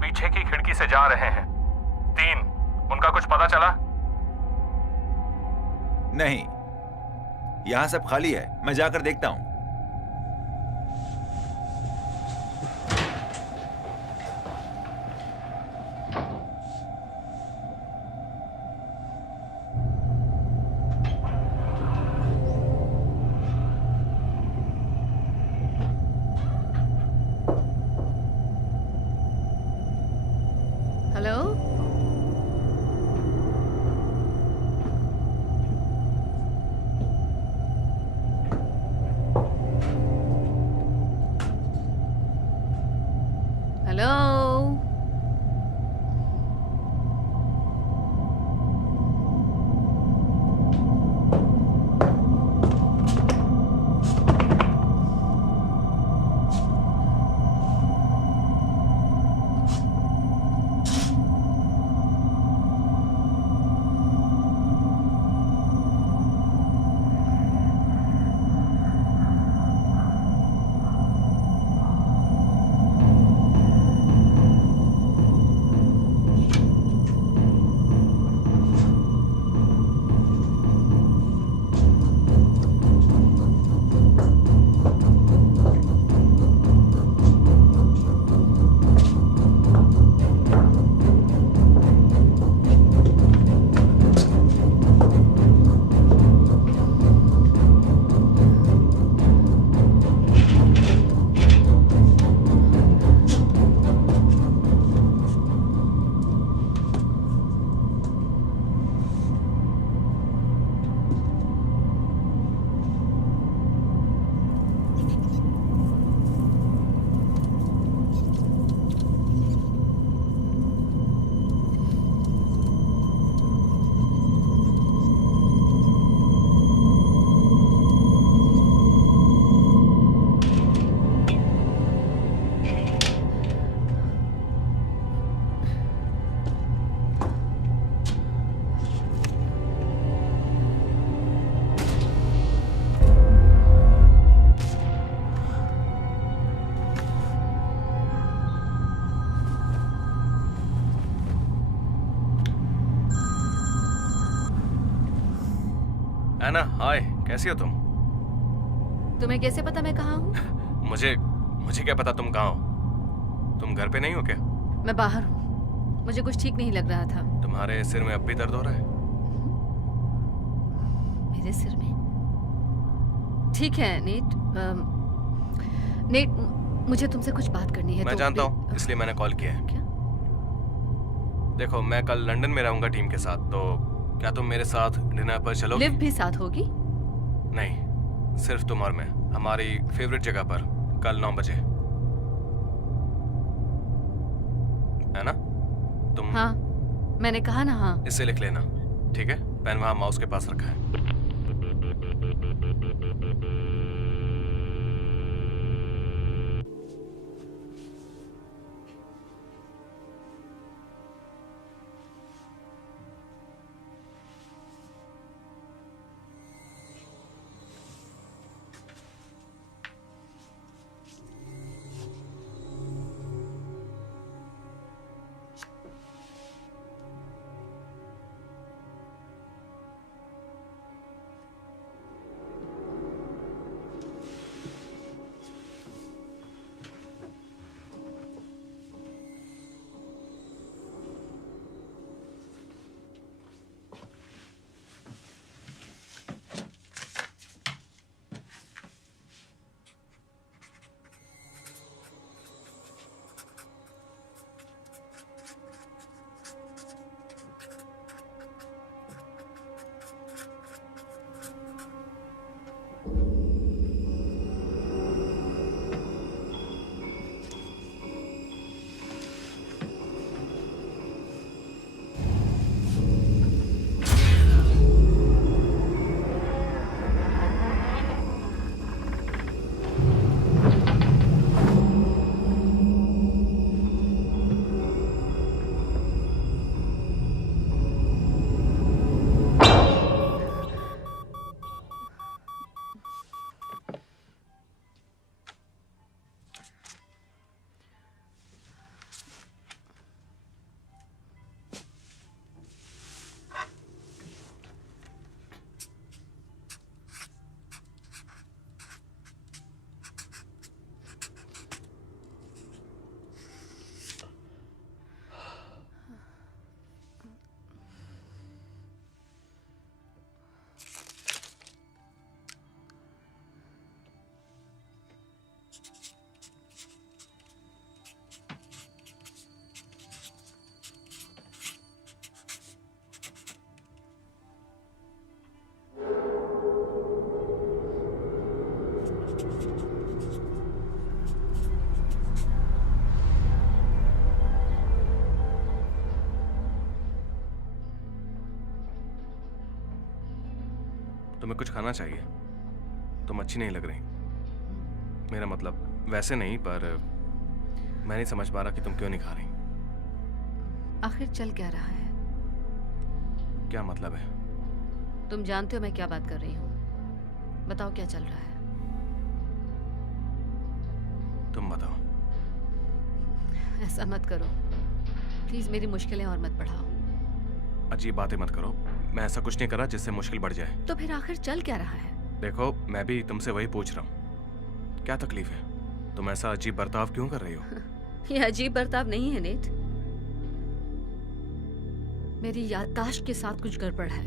पीछे की खिड़की से जा रहे हैं। 3, उनका कुछ पता चला? नहीं, यहां सब खाली है, मैं जाकर देखता हूं। हेलो, हेलो, एना हाय, कैसी हो तुम? तुम्हें कैसे पता मैं कहाँ हूँ? मुझे क्या पता तुम कहाँ हो? तुम घर पे नहीं हो क्या? मैं बाहर हूँ। मुझे कुछ ठीक नहीं लग रहा था। तुम्हारे सिर में अब भी दर्द हो रहा है? मेरे सिर में? ठीक है नेट। नेट, मुझे तुमसे कुछ बात करनी है। मैं जानता हूँ, इसलिए मैंने कॉल किया है। क्या? देखो, मैं कल लंदन में रहूंगा टीम के साथ, तो क्या तुम मेरे साथ डिनर पर चलोगी? लिव भी साथ होगी? नहीं, सिर्फ तुम और मैं, हमारी फेवरेट जगह पर, कल 9 बजे, है ना? तुम हाँ, मैंने कहा ना हाँ। इसे लिख लेना, ठीक है? पेन वहाँ माउस के पास रखा है। तुम्हें कुछ खाना चाहिए, तुम अच्छी नहीं लग रही। मेरा मतलब वैसे नहीं, पर मैं नहीं समझ पा रहा कि तुम क्यों नहीं खा रही। आखिर चल क्या रहा है? क्या मतलब है? तुम जानते हो मैं क्या बात कर रही हूँ। बताओ क्या चल रहा है? तुम बताओ। ऐसा मत करो प्लीज, मेरी मुश्किलें और मत बढ़ाओ। अजीब बातें मत करो, मैं ऐसा कुछ नहीं करा जिससे मुश्किल बढ़ जाए। तो फिर आखिर चल क्या रहा है? देखो, मैं भी तुमसे वही पूछ रहा हूँ, क्या तकलीफ है? तुम ऐसा अजीब बर्ताव क्यों कर रही हो? ये अजीब बर्ताव नहीं है नेट, मेरी याददाश्त के साथ कुछ गड़बड़ है।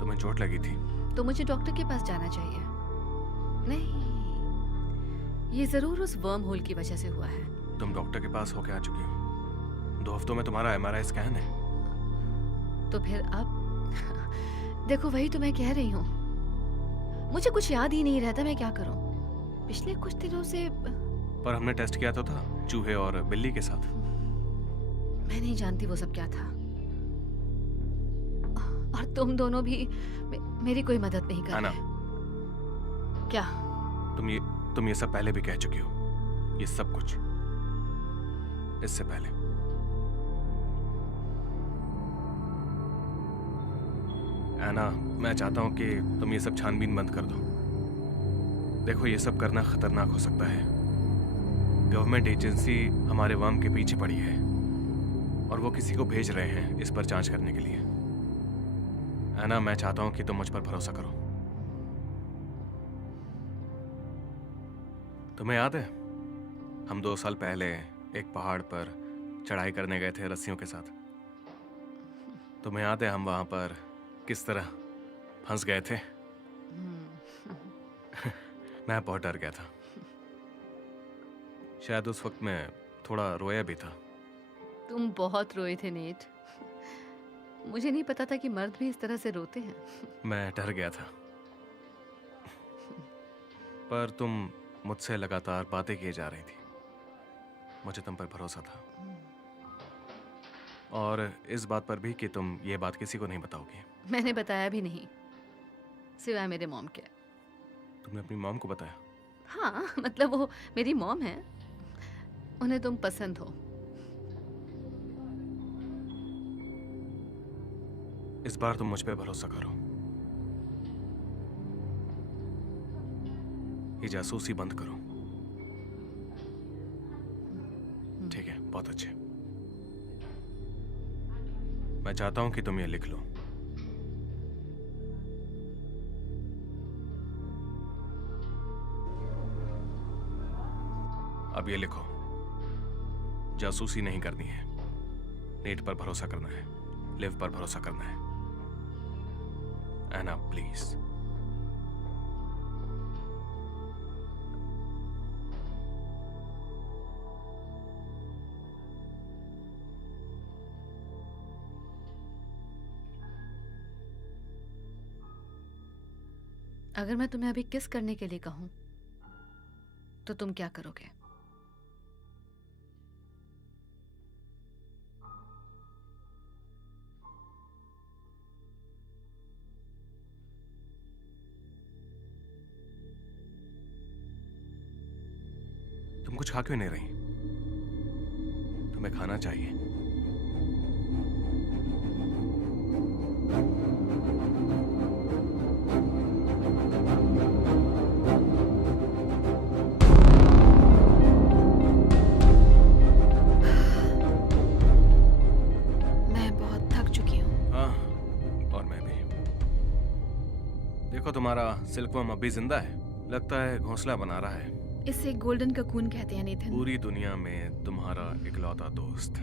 तुम्हें चोट लगी थी? तो मुझे डॉक्टर के पास जाना चाहिए। नहीं, ये जरूर उस वर्म होल की वजह से हुआ है। तुम डॉक्टर के पास होके आ चुकी हो। 2 हफ्तों में तुम्हारा MRI स्कैन है। तो फिर अब देखो, वही तो मैं कह रही हूँ, मुझे कुछ याद ही नहीं रहता, मैं क्या करूँ? पिछले कुछ दिनों से। पर हमने टेस्ट किया तो था, चूहे और बिल्ली के साथ। मैं नहीं जानती वो सब क्या था, और तुम दोनों भी मेरी कोई मदद नहीं कर आना। रहे। क्या? तुम ये सब पहले भी कह चुकी हो, ये सब कुछ इससे पहले। एना, मैं चाहता हूं कि तुम ये सब छानबीन बंद कर दो। देखो, ये सब करना खतरनाक हो सकता है। गवर्नमेंट एजेंसी हमारे वर्म के पीछे पड़ी है और वो किसी को भेज रहे हैं इस पर जांच करने के लिए। एना, मैं चाहता हूं कि तुम मुझ पर भरोसा करो। तुम्हें याद है हम 2 साल पहले एक पहाड़ पर चढ़ाई करने गए थे रस्सियों के साथ? तुम्हें याद है हम वहां पर किस तरह फंस गए थे? मैं बहुत डर गया था। शायद उस वक्त मैं थोड़ा रोया भी था। तुम बहुत रोए थे नेट। मुझे नहीं पता था कि मर्द भी इस तरह से रोते हैं। मैं डर गया था, पर तुम मुझसे लगातार बातें किए जा रही थी। मुझे तुम पर भरोसा था, और इस बात पर भी कि तुम ये बात किसी को नहीं बताओगी। मैंने बताया भी नहीं, सिवाय मेरे मॉम के। तुमने अपनी मॉम को बताया? हाँ, मतलब वो मेरी मॉम है, उन्हें तुम पसंद हो। इस बार तुम मुझ पे भरोसा करो। ये जासूसी बंद करो। ठीक है, बहुत अच्छे। मैं चाहता हूं कि तुम ये लिख लो। अब ये लिखो, जासूसी नहीं करनी है, नेट पर भरोसा करना है, लिव पर भरोसा करना है। एना, प्लीज। अगर मैं तुम्हें अभी किस करने के लिए कहूं तो तुम क्या करोगे? तुम कुछ खा क्यों नहीं रही? तुम्हें खाना चाहिए। मैं बहुत थक चुकी हूँ। हाँ, और मैं भी। देखो, तुम्हारा सिल्कवर्म अब भी जिंदा है। लगता है घोंसला बना रहा है। इसे गोल्डन ककून कहते हैं नेथन। पूरी दुनिया में तुम्हारा इकलौता दोस्त।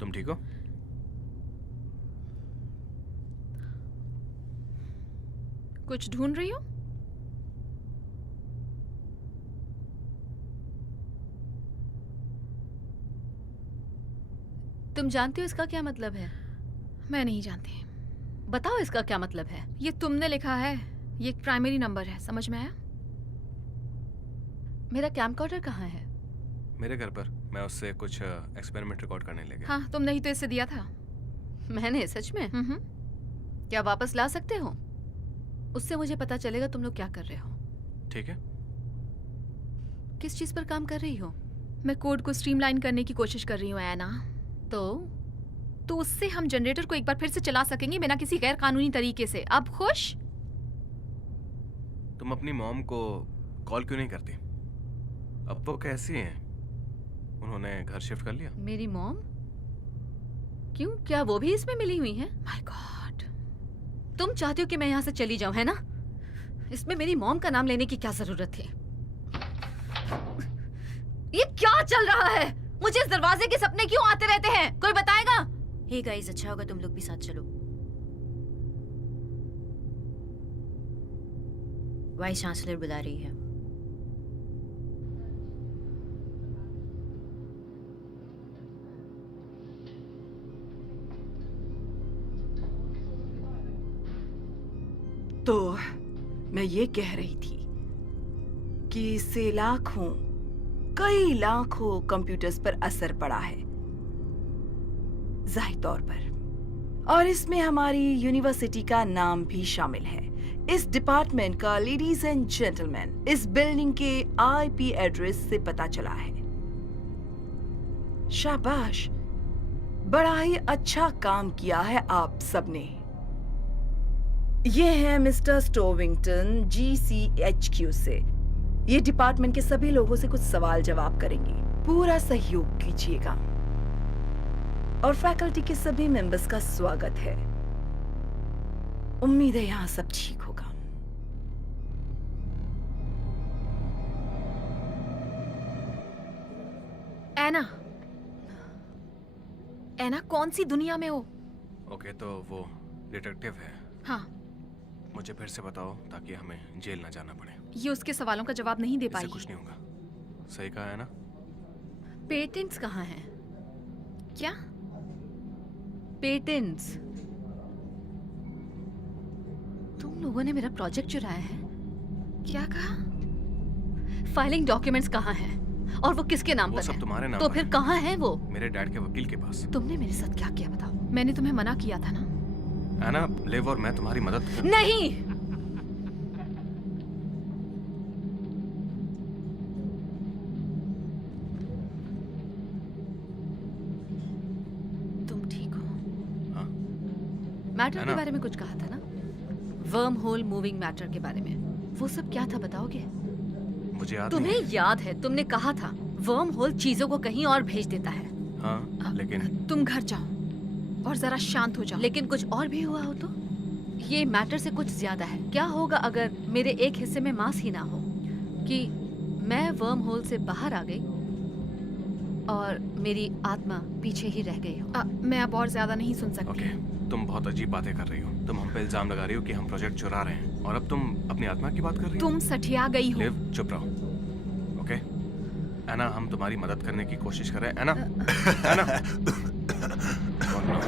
तुम ठीक हो? कुछ ढूंढ रही हो? तुम जानते हो इसका क्या मतलब है? मैं नहीं जानती। बताओ इसका क्या मतलब है। ये तुमने लिखा है। ये एक प्राइमरी नंबर है, समझ में आया? मेरा कैमकॉर्डर कहाँ है? मेरे घर पर। मैं उससे कुछ एक्सपेरिमेंट रिकॉर्ड करने ले गया। हाँ, तुमने ही तो इसे दिया था। मैंने? सच में? क्या वापस ला सकते हो? उससे मुझे पता चलेगा तुम लोग क्या कर रहे हो। ठीक है। किस चीज पर काम कर रही हो? मैं कोड को स्ट्रीमलाइन करने की कोशिश कर रही हूँ एना। तो उससे हम जनरेटर को एक बार फिर से चला सकेंगे बिना किसी गैर कानूनी तरीके से। अब खुश? तुम अपनी मॉम को कॉल क्यों नहीं करती? अब वो कैसी हैं? उन्होंने घर शिफ्ट कर लिया? मेरी मॉम? क्यों, क्या वो भी इसमें मिली हुई है? My God. तुम चाहती हो कि मैं यहाँ से चली जाऊं, है ना? इसमें मेरी मॉम का नाम लेने की क्या जरूरत थी? ये क्या चल रहा है? मुझे इस दरवाजे के सपने क्यों आते रहते हैं? कोई बताएगा? हे गाइस, अच्छा होगा तुम लोग भी साथ चलो। वाइस चांसलर बुला रही है। तो मैं ये कह रही थी कि इससे लाखों, कई लाखों कंप्यूटर्स पर असर पड़ा है, जाहिर तौर पर, और इसमें हमारी यूनिवर्सिटी का नाम भी शामिल है। इस डिपार्टमेंट का, लेडीज एंड जेंटलमैन, इस बिल्डिंग के आईपी एड्रेस से पता चला है। शाबाश, बड़ा ही अच्छा काम किया है आप सबने। ये है मिस्टर स्टोविंगटन GCHQ से। ये डिपार्टमेंट के सभी लोगों से कुछ सवाल जवाब करेंगे। पूरा सहयोग कीजिएगा और फैकल्टी के सभी मेंबर्स का स्वागत है। उम्मीद है यहाँ सब ठीक होगा। एना, एना कौन सी दुनिया में हो? ओके, तो वो डिटेक्टिव है। हाँ, मुझे फिर से बताओ ताकि हमें जेल ना जाना पड़े। ये उसके सवालों का जवाब नहीं दे इससे पाएगी। कुछ नहीं होगा। सही कहा है ना? पेटेंट्स कहाँ हैं? क्या? पेटेंट्स। तुम लोगों ने मेरा प्रोजेक्ट चुराया है। क्या कहा? फाइलिंग डॉक्यूमेंट्स कहाँ हैं? और वो किसके नाम वो पर सब है? तुम्हारे नाम तो पर फिर है। कहाँ है वो? मेरे डैड के वकील के पास। तुमने मेरे साथ क्या किया बताओ? मैंने तुम्हें मना किया था ना। एना, लिव और मैं तुम्हारी मदद कर... नहीं। तुम ठीक हो? हाँ? मैटर है के ना? बारे में कुछ कहा था ना? वर्म होल मूविंग मैटर के बारे में। वो सब क्या था बताओगे? मुझे याद तुम्हें नहीं याद है तुमने कहा था वर्म होल चीजों को कहीं और भेज देता है। है। हाँ, लेकिन तुम घर जाओ और जरा शांत हो जाओ। लेकिन कुछ और भी हुआ हो तो? ये मैटर से कुछ ज्यादा है। क्या होगा अगर मेरे एक हिस्से में मांस ही ना हो, कि मैं वर्म होल से बाहर आ गई और मेरी आत्मा पीछे ही रह गई हो? मैं अब और ज्यादा नहीं सुन सकती। ओके, तुम बहुत अजीब बातें कर रही हो। तुम हम पे इल्जाम लगा रही हो कि हम प्रोजेक्ट चुरा रहे हैं, और अब तुम अपनी आत्मा की बात कर रही हो। तुम सठिया गई हो। लिव, चुप रहो। ओके एना, हम तुम्हारी मदद करने की कोशिश कर रहे हैं। एना, एना। Oh, no.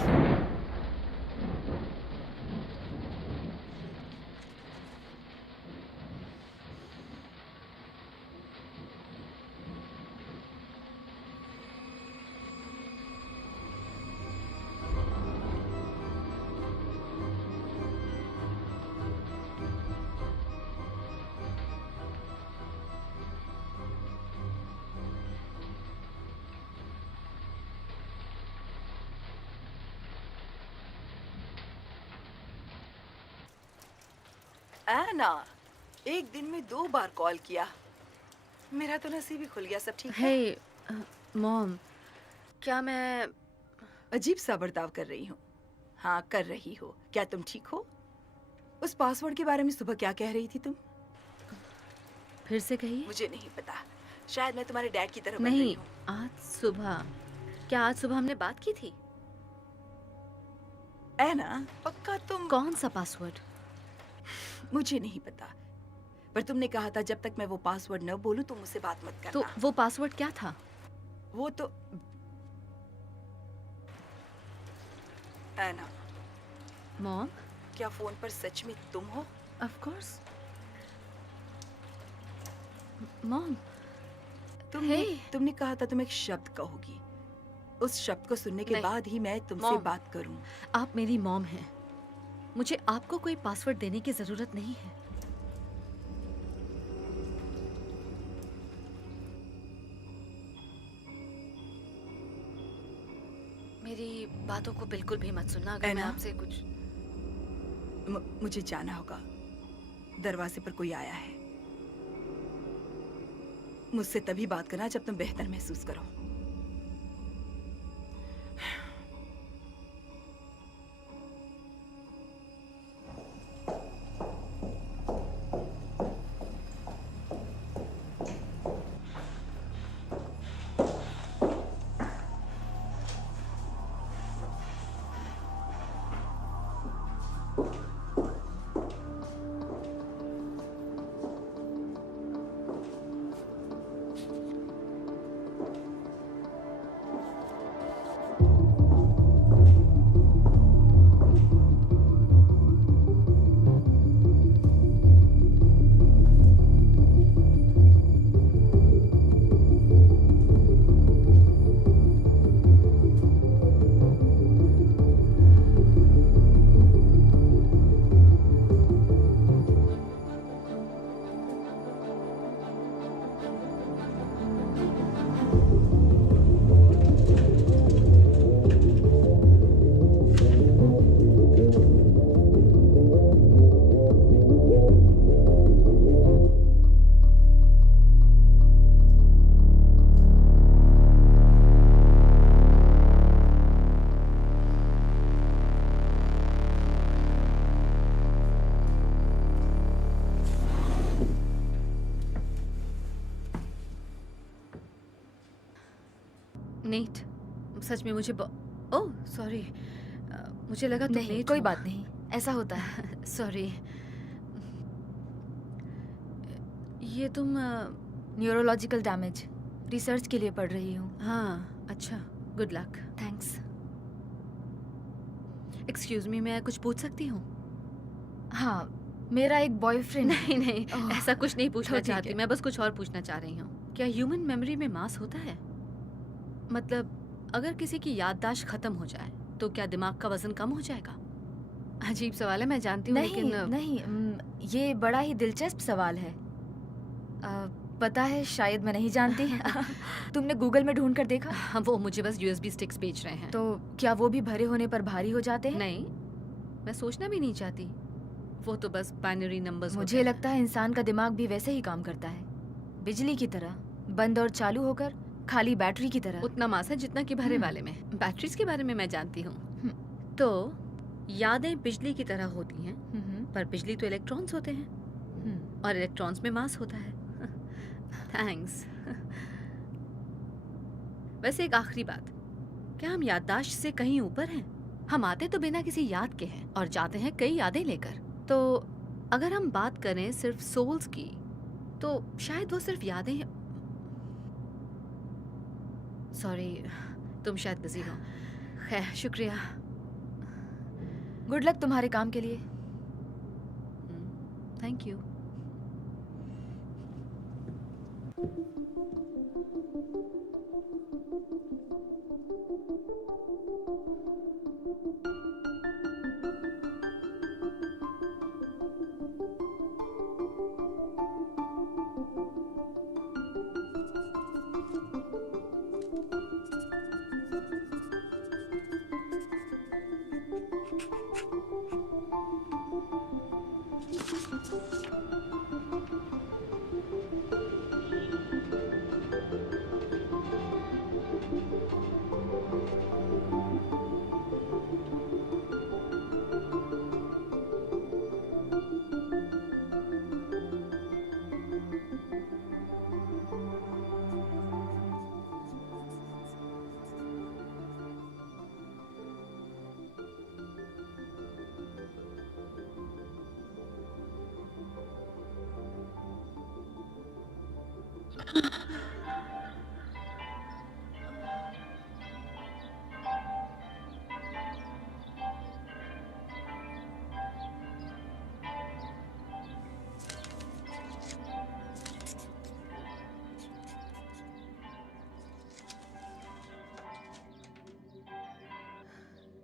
एना, एक दिन में 2 बार कॉल किया। मेरा तो नसीब ही खुल गया। सब ठीक है? हे मॉम, क्या मैं अजीब सा बर्ताव कर रही हूँ। हाँ, कर रही हो। क्या तुम ठीक हो? उस पासवर्ड के बारे में सुबह क्या कह रही थी तुम? फिर से कहिए? मुझे नहीं पता। शायद मैं तुम्हारे डैड की तरह बन रही नहीं, हूँ। आज सुबह। क्या आज सुबह हमने बात की थी? एना, पक्का तुम? कौन सा पासवर्ड? मुझे नहीं पता, पर तुमने कहा था जब तक मैं वो पासवर्ड न बोलूं तुम मुझसे बात मत करना। तो वो पासवर्ड क्या था? वो तो एना, मॉम, क्या फोन पर सच में तुम हो? Of course. मॉम, तुमने कहा था तुम एक शब्द कहोगी। उस शब्द को सुनने के नहीं। बाद ही मैं तुमसे मॉम। बात करूं। आप मेरी मॉम हैं। मुझे आपको कोई पासवर्ड देने की जरूरत नहीं है। मेरी बातों को बिल्कुल भी मत सुनना। अगर मैं एना? आपसे कुछ मुझे जाना होगा। दरवाजे पर कोई आया है। मुझसे तभी बात करना जब तुम बेहतर महसूस करो। नेट, सच में मुझे ओह सॉरी, मुझे लगा तुम नहीं, नेट कोई हो। बात नहीं, ऐसा होता है। सॉरी। ये तुम न्यूरोलॉजिकल डैमेज रिसर्च के लिए पढ़ रही हूँ। हाँ, अच्छा, good luck. Thanks. Excuse me, मैं कुछ पूछ सकती हूँ? हाँ, मेरा एक बॉयफ्रेंड नहीं नहीं, ओह, ऐसा कुछ नहीं पूछना तो ठीक चाहती, है। मैं बस कुछ और पूछना चाह रही हूँ। क्या ह्यूमन मेमोरी में मास होता है? मतलब अगर किसी की याददाश्त खत्म हो जाए तो क्या दिमाग का वजन कम हो जाएगा? अजीब सवाल है, मैं जानती हूँ, नहीं लेकिन नहीं, ये बड़ा ही दिलचस्प सवाल है। पता है, शायद मैं नहीं जानती। तुमने गूगल में ढूंढ कर देखा? हाँ, वो मुझे बस यूएसबी स्टिक्स बेच रहे हैं। तो क्या वो भी भरे होने पर भारी हो जाते हैं? नहीं, मैं सोचना भी नहीं चाहती, वो तो बस बाइनरी नंबर्स मुझे लगता है इंसान का दिमाग भी वैसे ही काम करता है, बिजली की तरह, बंद और चालू होकर, खाली बैटरी की तरह। उतना मास है जितना कि भरे वाले में। बैटरीज के बारे में मैं जानती हूँ। तो यादें बिजली की तरह होती हैं, पर बिजली तो इलेक्ट्रॉन्स होते हैं और इलेक्ट्रॉन्स में मास होता है। थैंक्स। वैसे एक आखिरी बात, क्या हम याददाश्त से कहीं ऊपर हैं? हम आते तो बिना किसी याद के हैं और जाते हैं कई यादें लेकर। तो अगर हम बात करें सिर्फ सोल्स की, तो शायद वो सिर्फ यादें हैं। सॉरी, तुम शायद बिजी हो। खैर, शुक्रिया। गुड लक तुम्हारे काम के लिए। Thank you.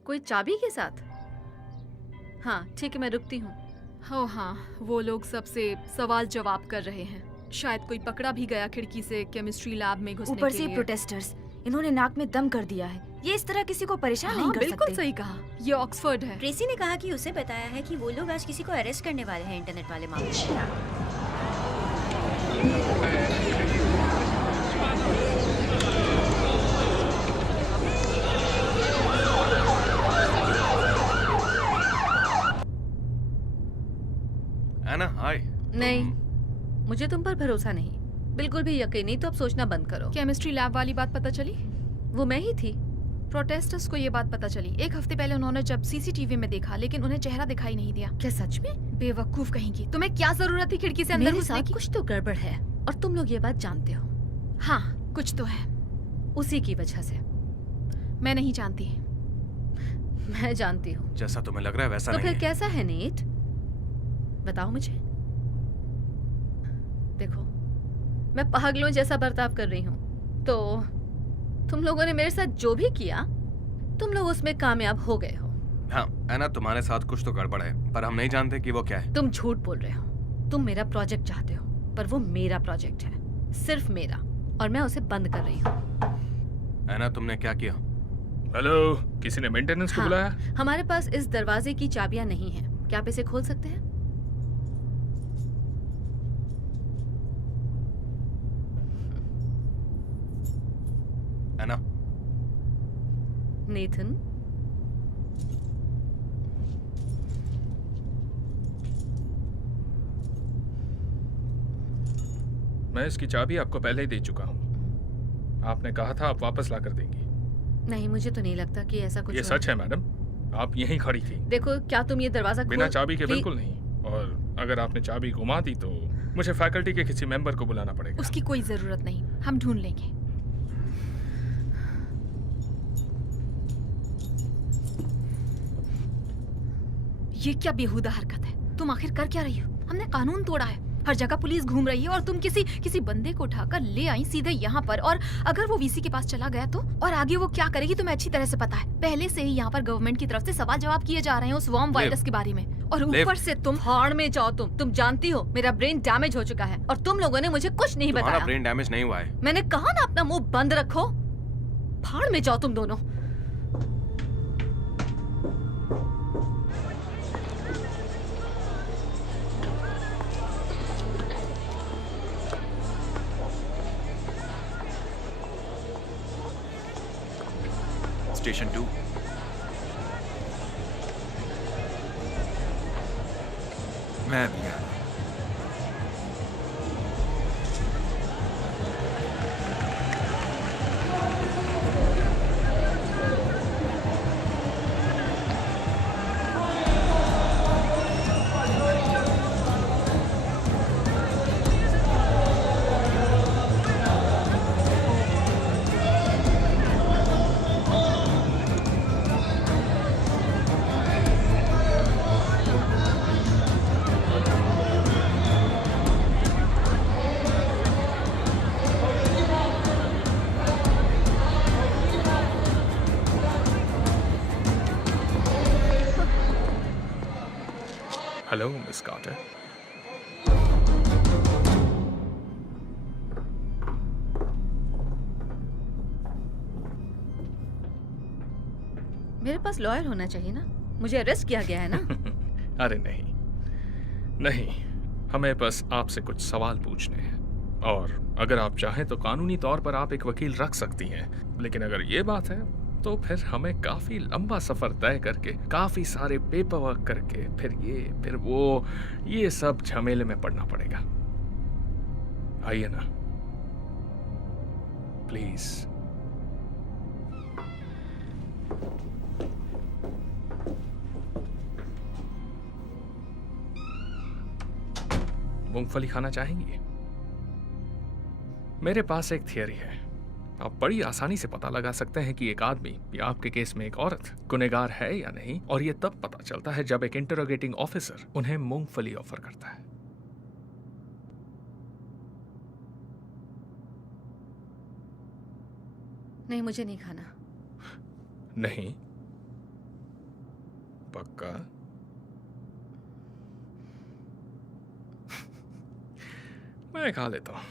कोई चाबी के साथ? हाँ ठीक है, मैं रुकती हूँ। ओ हाँ, वो लोग सबसे सवाल जवाब कर रहे हैं। शायद कोई पकड़ा भी गया खिड़की से केमिस्ट्री लैब में घुसने ऊपर के से लिए। प्रोटेस्टर्स, इन्होंने नाक में दम कर दिया है। ये इस तरह किसी को परेशान नहीं हाँ, कर बिल्कुल सकते। सही कहा, ये ऑक्सफोर्ड है। ट्रेसी ने कहा कि उसे बताया है कि वो लोग आज किसी को अरेस्ट करने वाले हैं इंटरनेट वाले मामले में। एना, हाय। नहीं, मुझे तुम पर भरोसा नहीं, बिल्कुल भी यकीन नहीं। तो अब सोचना बंद करो। केमिस्ट्री लैब वाली बात पता चली? वो मैं ही थी। प्रोटेस्टर्स को ये बात पता चली 1 हफ्ते पहले, उन्होंने जब सीसीटीवी में देखा, लेकिन उन्हें चेहरा दिखाई नहीं दिया। क्या सच में? बेवकूफ कहेंगी, तुम्हें क्या जरूरत थी खिड़की से अंदर मेरे घुसने साथ की? कुछ तो गड़बड़ है और तुम लोग ये बात जानते हो। हाँ, कुछ तो है। उसी की वजह से। मैं नहीं जानती। मैं जानती हूँ। जैसा तुम्हें लग रहा है वैसा तो नहीं फिर है। कैसा है नेट? बताओ मुझे। देखो, मैं पागलों जैसा बर्ताव कर रही हूँ, तो तुम लोगों ने मेरे साथ जो भी किया, तुम लोग उसमें कामयाब हो गए हो। हाँ एना, तुम्हारे साथ कुछ तो गड़बड़ है, पर हम नहीं जानते कि वो क्या है। तुम झूठ बोल रहे हो। तुम मेरा प्रोजेक्ट चाहते हो, पर वो मेरा प्रोजेक्ट है, सिर्फ मेरा, और मैं उसे बंद कर रही हूँ। एना, तुमने क्या किया? हेलो, किसी ने मेंटेनेंस को हाँ, बुलाया? हमारे पास इस दरवाजे की चाबियां नहीं हैं। क्या आप इसे खोल सकते हैं? एना, नेथन, मैं इसकी चाबी आपको पहले ही दे चुका हूँ। आपने कहा था आप वापस ला कर देंगी। नहीं, मुझे तो नहीं लगता कि ऐसा कुछ ये हुआ। सच है मैडम, आप यहीं खड़ी थी। देखो, क्या तुम ये दरवाजा बिना खोल चाबी के कि- बिल्कुल नहीं। और अगर आपने चाबी घुमा दी तो मुझे फैकल्टी के किसी मेंबर को बुलाना पड़ेगा। उसकी कोई जरूरत नहीं, हम ढूंढ लेंगे। ये क्या बेहुदा हरकत है? तुम आखिर कर क्या रही हो? हमने कानून तोड़ा है, हर जगह पुलिस घूम रही है और तुम किसी बंदे को उठाकर ले आई सीधे यहाँ पर। और अगर वो वीसी के पास चला गया तो? और आगे वो क्या करेगी तुम्हें अच्छी तरह से पता है। पहले से ही यहाँ पर गवर्नमेंट की तरफ से सवाल जवाब किए जा रहे हैं उस वर्म वायरस के बारे में। और ऊपर से तुम भाड़ में जाओ। तुम जानती हो मेरा ब्रेन डैमेज हो चुका है और तुम लोगों ने मुझे कुछ नहीं तुम्हारा बताया। ब्रेन डैमेज नहीं हुआ है। मैंने कहा ना, अपना मुंह बंद रखो। भाड़ में जाओ तुम दोनों। स्टेशन 2। मैं भी आ रहा हूं। Hello miss Carter. मेरे पास लॉयर होना चाहिए ना। मुझे अरेस्ट किया गया है ना। अरे नहीं नहीं, हमें बस आपसे कुछ सवाल पूछने हैं और अगर आप चाहें तो कानूनी तौर पर आप एक वकील रख सकती हैं। लेकिन अगर ये बात है तो फिर हमें काफी लंबा सफर तय करके, काफी सारे पेपर वर्क करके, फिर वो ये सब झमेले में पड़ना पड़ेगा। आइए ना प्लीज। मूंगफली खाना चाहेंगी? मेरे पास एक थियरी है। आप बड़ी आसानी से पता लगा सकते हैं कि एक आदमी या आपके केस में एक औरत गुनहगार है या नहीं, और यह तब पता चलता है जब एक इंटरोगेटिंग ऑफिसर उन्हें मूंगफली ऑफर करता है। नहीं, मुझे नहीं खाना। नहीं? पक्का? मैं खा लेता हूं।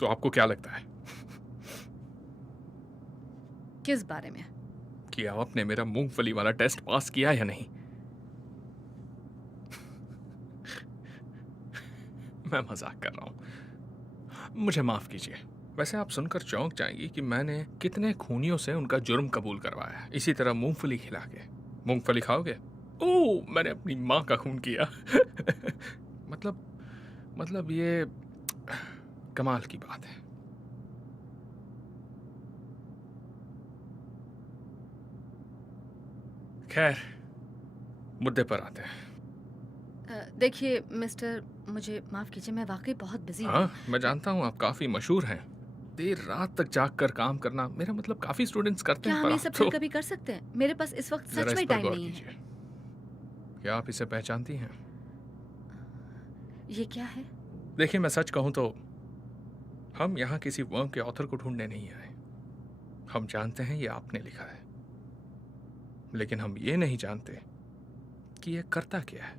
तो आपको क्या लगता है किस बारे में? कि आपने मेरा मूंगफली वाला टेस्ट पास किया या नहीं? मैं मजाक कर रहा हूं, मुझे माफ कीजिए। वैसे आप सुनकर चौंक जाएंगी कि मैंने कितने खूनियों से उनका जुर्म कबूल करवाया है, इसी तरह मूंगफली खिला के। मूंगफली खाओगे? ओह, मैंने अपनी माँ का खून किया। मतलब ये कमाल की बात है। खैर, मुद्दे पर आते हैं। देखिए मिस्टर, मुझे माफ कीजिए, मैं वाकई बहुत बिजी हूँ। हाँ, मैं जानता हूँ आप काफी मशहूर हैं। देर रात तक जाग कर काम करना, मेरा मतलब काफी स्टूडेंट्स करते क्या हैं। हम पर ये आप सब तो कभी कर सकते हैं? मेरे पास इस वक्त जरा सच इस में पर टाइम गौर नहीं है। कीजिए। क्या आप इसे पहचानती हैं? ये क्या है? देखिए, मैं सच कहूं तो हम यहाँ किसी वर्म के ऑथर को ढूंढने नहीं आए। हम जानते हैं ये आपने लिखा है, लेकिन हम ये नहीं जानते कि ये करता क्या है।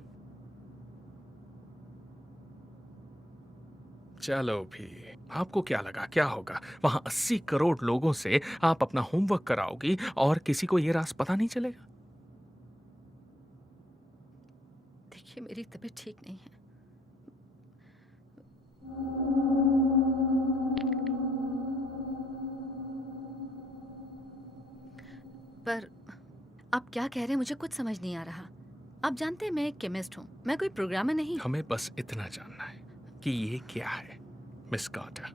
चलो भी, आपको क्या लगा क्या होगा? वहां 80 करोड़ लोगों से आप अपना होमवर्क कराओगी और किसी को ये राज पता नहीं चलेगा? देखिए, मेरी तबीयत ठीक नहीं है। पर आप क्या कह रहे हैं मुझे कुछ समझ नहीं आ रहा। आप जानते हैं मैं एक केमिस्ट हूँ, मैं कोई प्रोग्रामर नहीं। हमें बस इतना जानना है कि ये क्या है मिस कार्टर।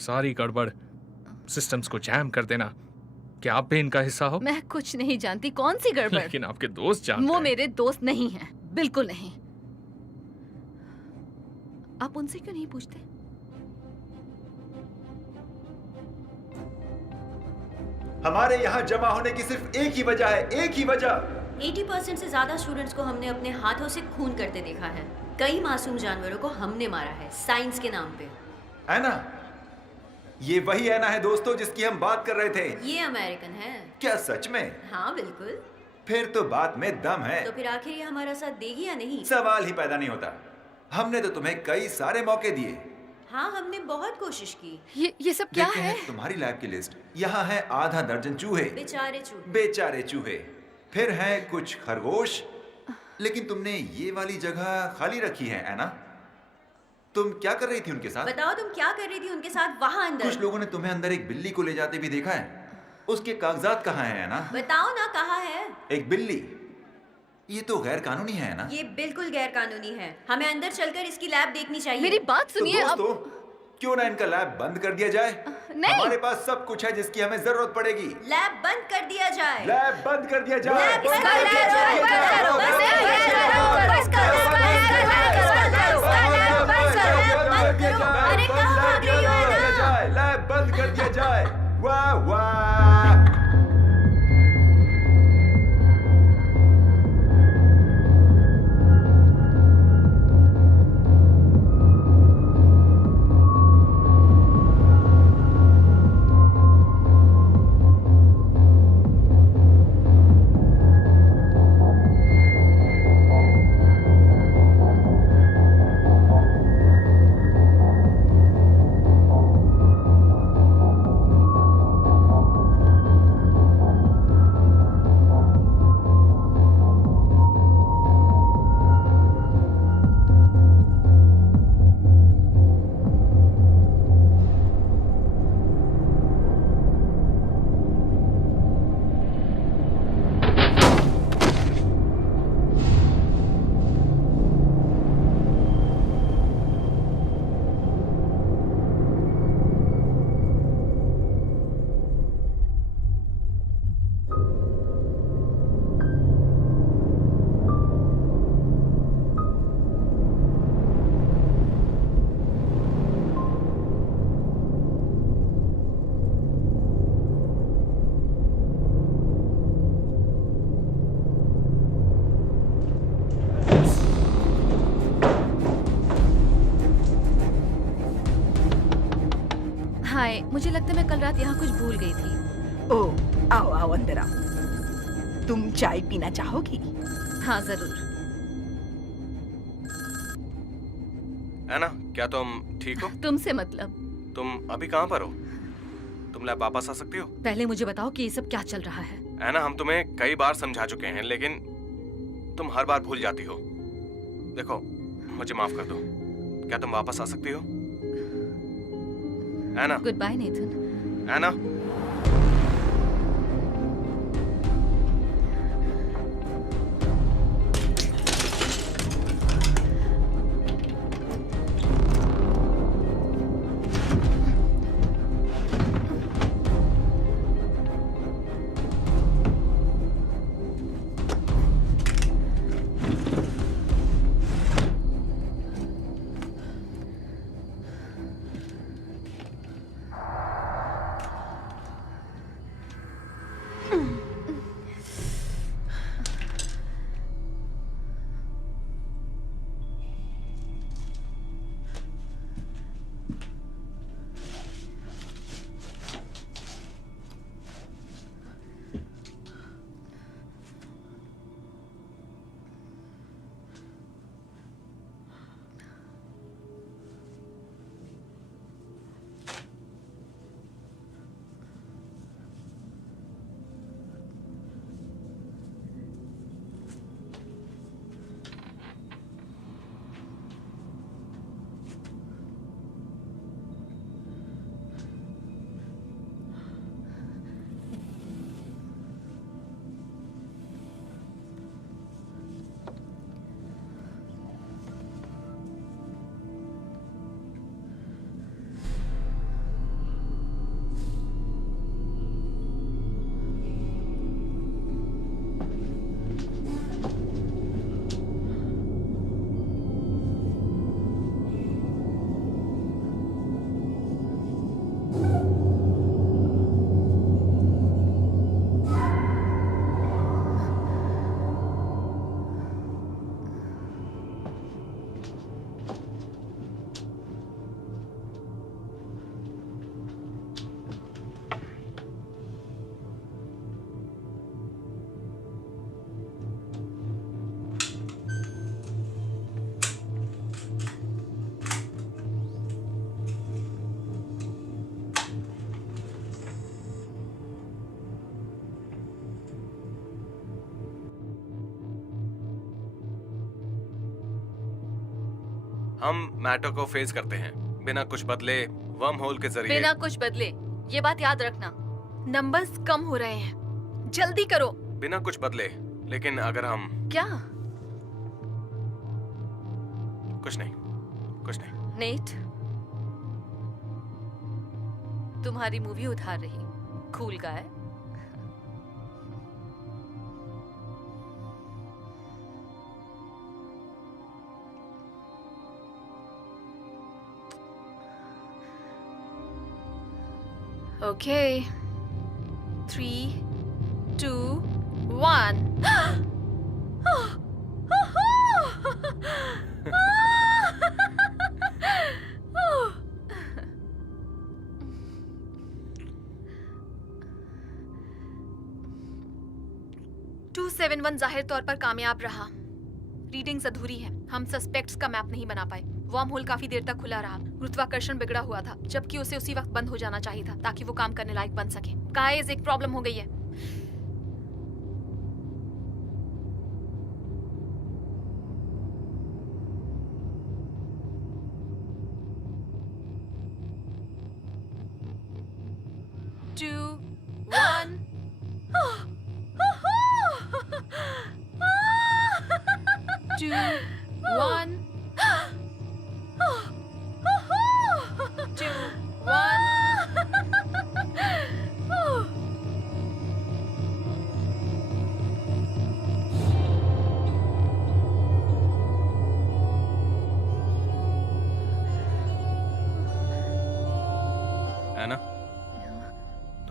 सारी गड़बड़ सिस्टम्स को जैम कर देना, क्या आप भी इनका हिस्सा हो? मैं कुछ नहीं जानती। कौन सी गड़बड़? लेकिन आपके दोस्त जानते वो हैं। मेरे दोस्त नहीं हैं, बिल्कुल नहीं। आप उनसे क्यों नहीं पूछते? हमारे यहाँ जमा होने की सिर्फ एक ही वजह है, एक ही वजह। 80% से ज्यादा स्टूडेंट्स को हमने अपने हाथों से खून करते देखा है। कई मासूम जानवरों को हमने मारा है साइंस के नाम पे। ऐना, ये वही ऐना है दोस्तों जिसकी हम बात कर रहे थे। ये अमेरिकन है। क्या सच में? हाँ बिल्कुल। फिर तो बात में दम है। तो फिर आखिर ये हमारा साथ देगी या नहीं? सवाल ही पैदा नहीं होता। हमने तो तुम्हें कई सारे मौके दिए। हाँ हमने बहुत कोशिश की। ये सब क्या देखते है? हैं तुम्हारी लैब की लिस्ट। यहाँ है आधा दर्जन चूहे। बेचारे चूहे। बेचारे चूहे। फिर है कुछ खरगोश। लेकिन तुमने ये वाली जगह खाली रखी है ऐना। तुम क्या कर रही थी उनके साथ? बताओ तुम क्या कर रही थी उनके साथ वहाँ अंदर? कुछ लोगों ने तुम्हें अंदर एक बिल्ली को ले जाते भी देखा है। उसके कागजात कहाँ हैं ऐना? बताओ ना कहाँ है? एक बिल्ली। ये तो गैर कानूनी है ना? ये बिल्कुल गैर कानूनी है। हमें अंदर चलकर इसकी लैब देखनी चाहिए। मेरी बात सुनिए। तो दोस्तों, क्यों ना इनका लैब बंद कर दिया जाए? नहीं। हमारे पास सब कुछ है जिसकी हमें जरूरत पड़ेगी। लैब बंद कर दिया जाए। लैब बंद कर दिया जाए। लैब बंद कर दिया जाए। अरे कहाँ भाग रही हो ऐना? लैब बंद कर दिया जाए। वाह वाह। हाय, मुझे लगता है मैं कल रात यहाँ कुछ भूल गई थी। ओह, आओ आओ अंदर आओ। तुम चाय पीना चाहोगी? हाँ जरूर। ऐना, क्या तुम ठीक हो? तुमसे मतलब? तुम अभी कहाँ पर हो? तुम लैब वापस आ सकती हो? पहले मुझे बताओ कि ये सब क्या चल रहा है। ऐना, हम तुम्हें कई बार समझा चुके हैं लेकिन तुम हर बार भूल जाती हो। देखो, मुझे माफ कर दो। क्या तुम वापस आ सकती हो? Anna. Goodbye Nathan. Anna. हम मैटर को फेस करते हैं बिना कुछ बदले, वर्म होल के जरिए। बिना कुछ बदले, ये बात याद रखना। नंबर्स कम हो रहे हैं, जल्दी करो। बिना कुछ बदले, लेकिन अगर हम क्या? कुछ नहीं, कुछ नहीं। नेट, तुम्हारी मूवी उधार रही। Cool guy. ओके, 3, 2, 1। जाहिर तौर पर कामयाब रहा। रीडिंग्स अधूरी है, हम सस्पेक्ट्स का मैप नहीं बना पाए। वर्म होल काफी देर तक खुला रहा, गुरुत्वाकर्षण बिगड़ा हुआ था, जबकि उसे उसी वक्त बंद हो जाना चाहिए था ताकि वो काम करने लायक बन सके। गाइस, एक प्रॉब्लम हो गई है।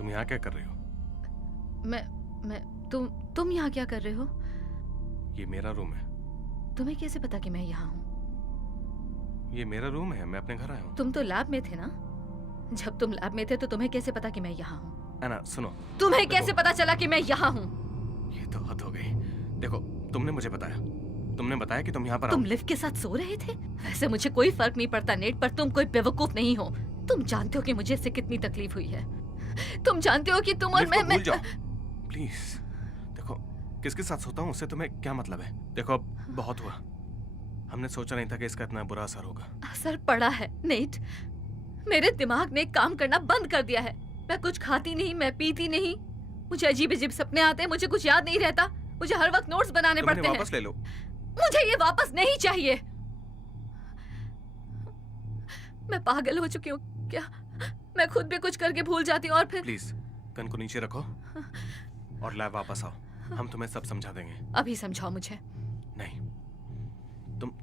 यहाँ क्या कर रही हो? तुम यहाँ क्या कर रहे हो? ये मेरा रूम है। तुम्हें कैसे पता कि मैं यहाँ हूँ? ये मेरा रूम है, मैं अपने घर आया हूँ। तुम तो लैब में थे ना? जब तुम लैब में थे तो तुम्हें कैसे पता कि मैं यहाँ हूँ? एना, सुनो। तुम्हें कैसे पता चला कि मैं यहाँ हूँ? ये तो हद हो गई। देखो, तुमने मुझे बताया, तुमने बताया कि तुम यहाँ पर तुम लिव के साथ सो रहे थे? वैसे मुझे कोई फर्क नहीं पड़ता नेट, पर तुम कोई बेवकूफ नहीं हो। तुम जानते हो कि मुझे इससे कितनी तकलीफ हुई है। तुम जानते हो कि तुम और मैं भूल जाओ प्लीज। देखो, किसके साथ सोता हूँ उससे तुम्हें क्या मतलब है? देखो, अब बहुत हुआ। हमने सोचा नहीं था कि इसका इतना बुरा असर होगा। असर पड़ा है नेट। मेरे दिमाग ने काम करना बंद कर दिया है। मैं कुछ खाती नहीं, मैं पीती नहीं, मुझे अजीब अजीब सपने आते हैं, मुझे कुछ याद नहीं रहता, मुझे हर वक्त नोट्स बनाने पड़ते हैं। वापस ले लो। मुझे ये वापस नहीं चाहिए। मैं पागल हो चुकी हूँ क्या? मैं खुद भी कुछ करके भूल जाती हूँ और फिर। प्लीज गन को नीचे रखो और लैब वापस आओ, हम तुम्हें सब समझा देंगे। अभी समझाओ मुझे। नहीं,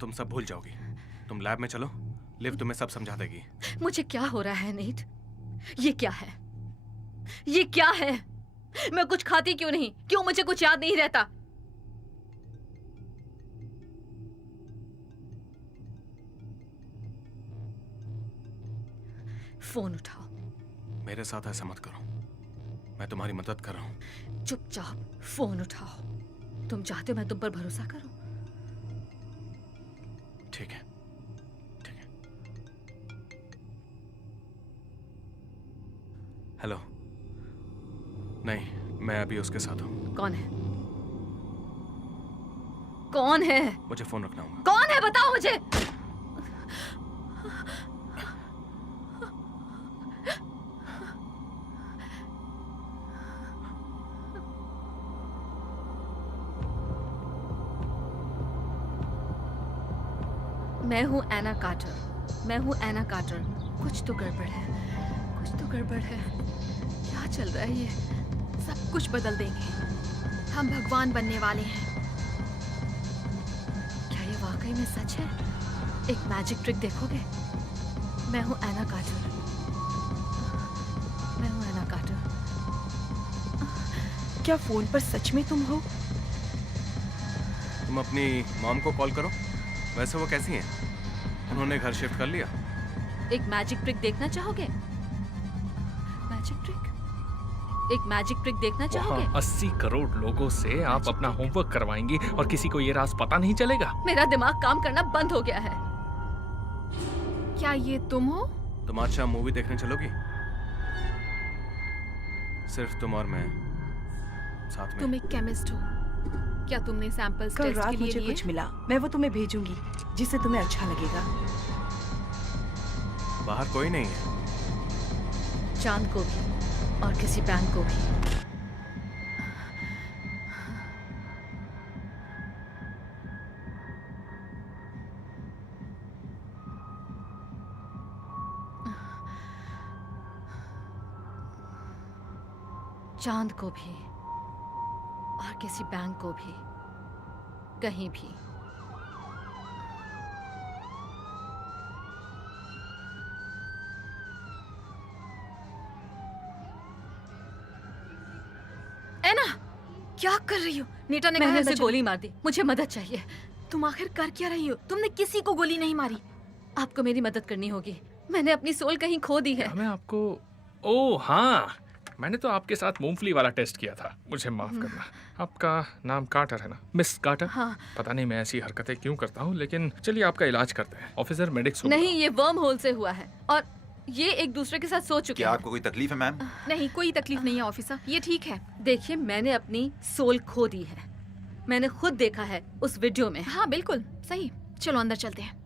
तुम सब भूल जाओगी। तुम लैब में चलो, लिव तुम्हें सब समझा देगी। मुझे क्या हो रहा है नेट? ये क्या है? ये क्या है? मैं कुछ खाती क्यों नहीं? क्यों मुझे कुछ याद नहीं रहता? फोन उठाओ। मेरे साथ ऐसा मत करो, मैं तुम्हारी मदद कर रहा हूँ। चुपचाप फोन उठाओ। तुम चाहते हो मैं तुम पर भरोसा करूं? ठीक है, ठीक है। हेलो। नहीं, मैं अभी उसके साथ हूँ। कौन है? कौन है? मुझे फोन रखना होगा। कौन है बताओ मुझे। मैं हूँ एना कार्टर। मैं हूँ एना कार्टर। कुछ तो गड़बड़ है, कुछ तो गड़बड़ है। क्या चल रहा है ये? सब कुछ बदल देंगे, हम भगवान बनने वाले हैं। क्या ये वाकई में सच है? एक मैजिक ट्रिक देखोगे? मैं हूँ एना कार्टर। मैं हूँ एना कार्टर। क्या फोन पर सच में तुम हो? तुम अपनी मॉम को कॉल करो। वैसे वो कैसी हैं? उन्होंने घर शिफ्ट कर लिया। एक मैजिक ट्रिक देखना चाहोगे? Magic trick? एक मैजिक ट्रिक देखना चाहोगे? 80 करोड़ लोगों से आप अपना होमवर्क करवाएंगी और किसी को ये राज पता नहीं चलेगा? मेरा दिमाग काम करना बंद हो गया है। क्या ये तुम हो? तुम आज शाम मूवी देखने चलोगी? सिर्फ तुम और मैं साथ में। तुम एक केमिस्ट हो, क्या तुमने सैंपल्स कल टेस्ट रात के लिए मुझे लिए? कुछ मिला, मैं वो तुम्हें भेजूंगी जिससे तुम्हें अच्छा लगेगा। बाहर कोई नहीं है। चांद को भी और किसी बैंक को भी। चांद को भी और किसी बैंक को भी, कहीं भी। एना, क्या कर रही हो? नीता ने मैंने कहा उसे बचाओ। गोली मार दी, मुझे मदद चाहिए। तुम आखिर कर क्या रही हो? तुमने किसी को गोली नहीं मारी। आपको मेरी मदद करनी होगी। मैंने अपनी सोल कहीं खो दी है। हमें आपको, ओह हाँ, मैंने तो आपके साथ मूंगफली वाला टेस्ट किया था, मुझे माफ करना। आपका नाम कार्टर है ना, मिस कार्टर? हाँ। पता नहीं मैं ऐसी हरकतें क्यों करता हूँ, लेकिन चलिए आपका इलाज करते हैं। ऑफिसर मेडिक्स नहीं, ये वर्म होल से हुआ है और ये एक दूसरे के साथ सो चुके क्या हैं। आपको कोई तकलीफ है मैम? नहीं, कोई तकलीफ नहीं है ऑफिसर, ये ठीक है। देखिए, मैंने अपनी सोल खो दी है। मैंने खुद देखा है उस वीडियो में। हाँ बिल्कुल सही, चलो अंदर चलते हैं।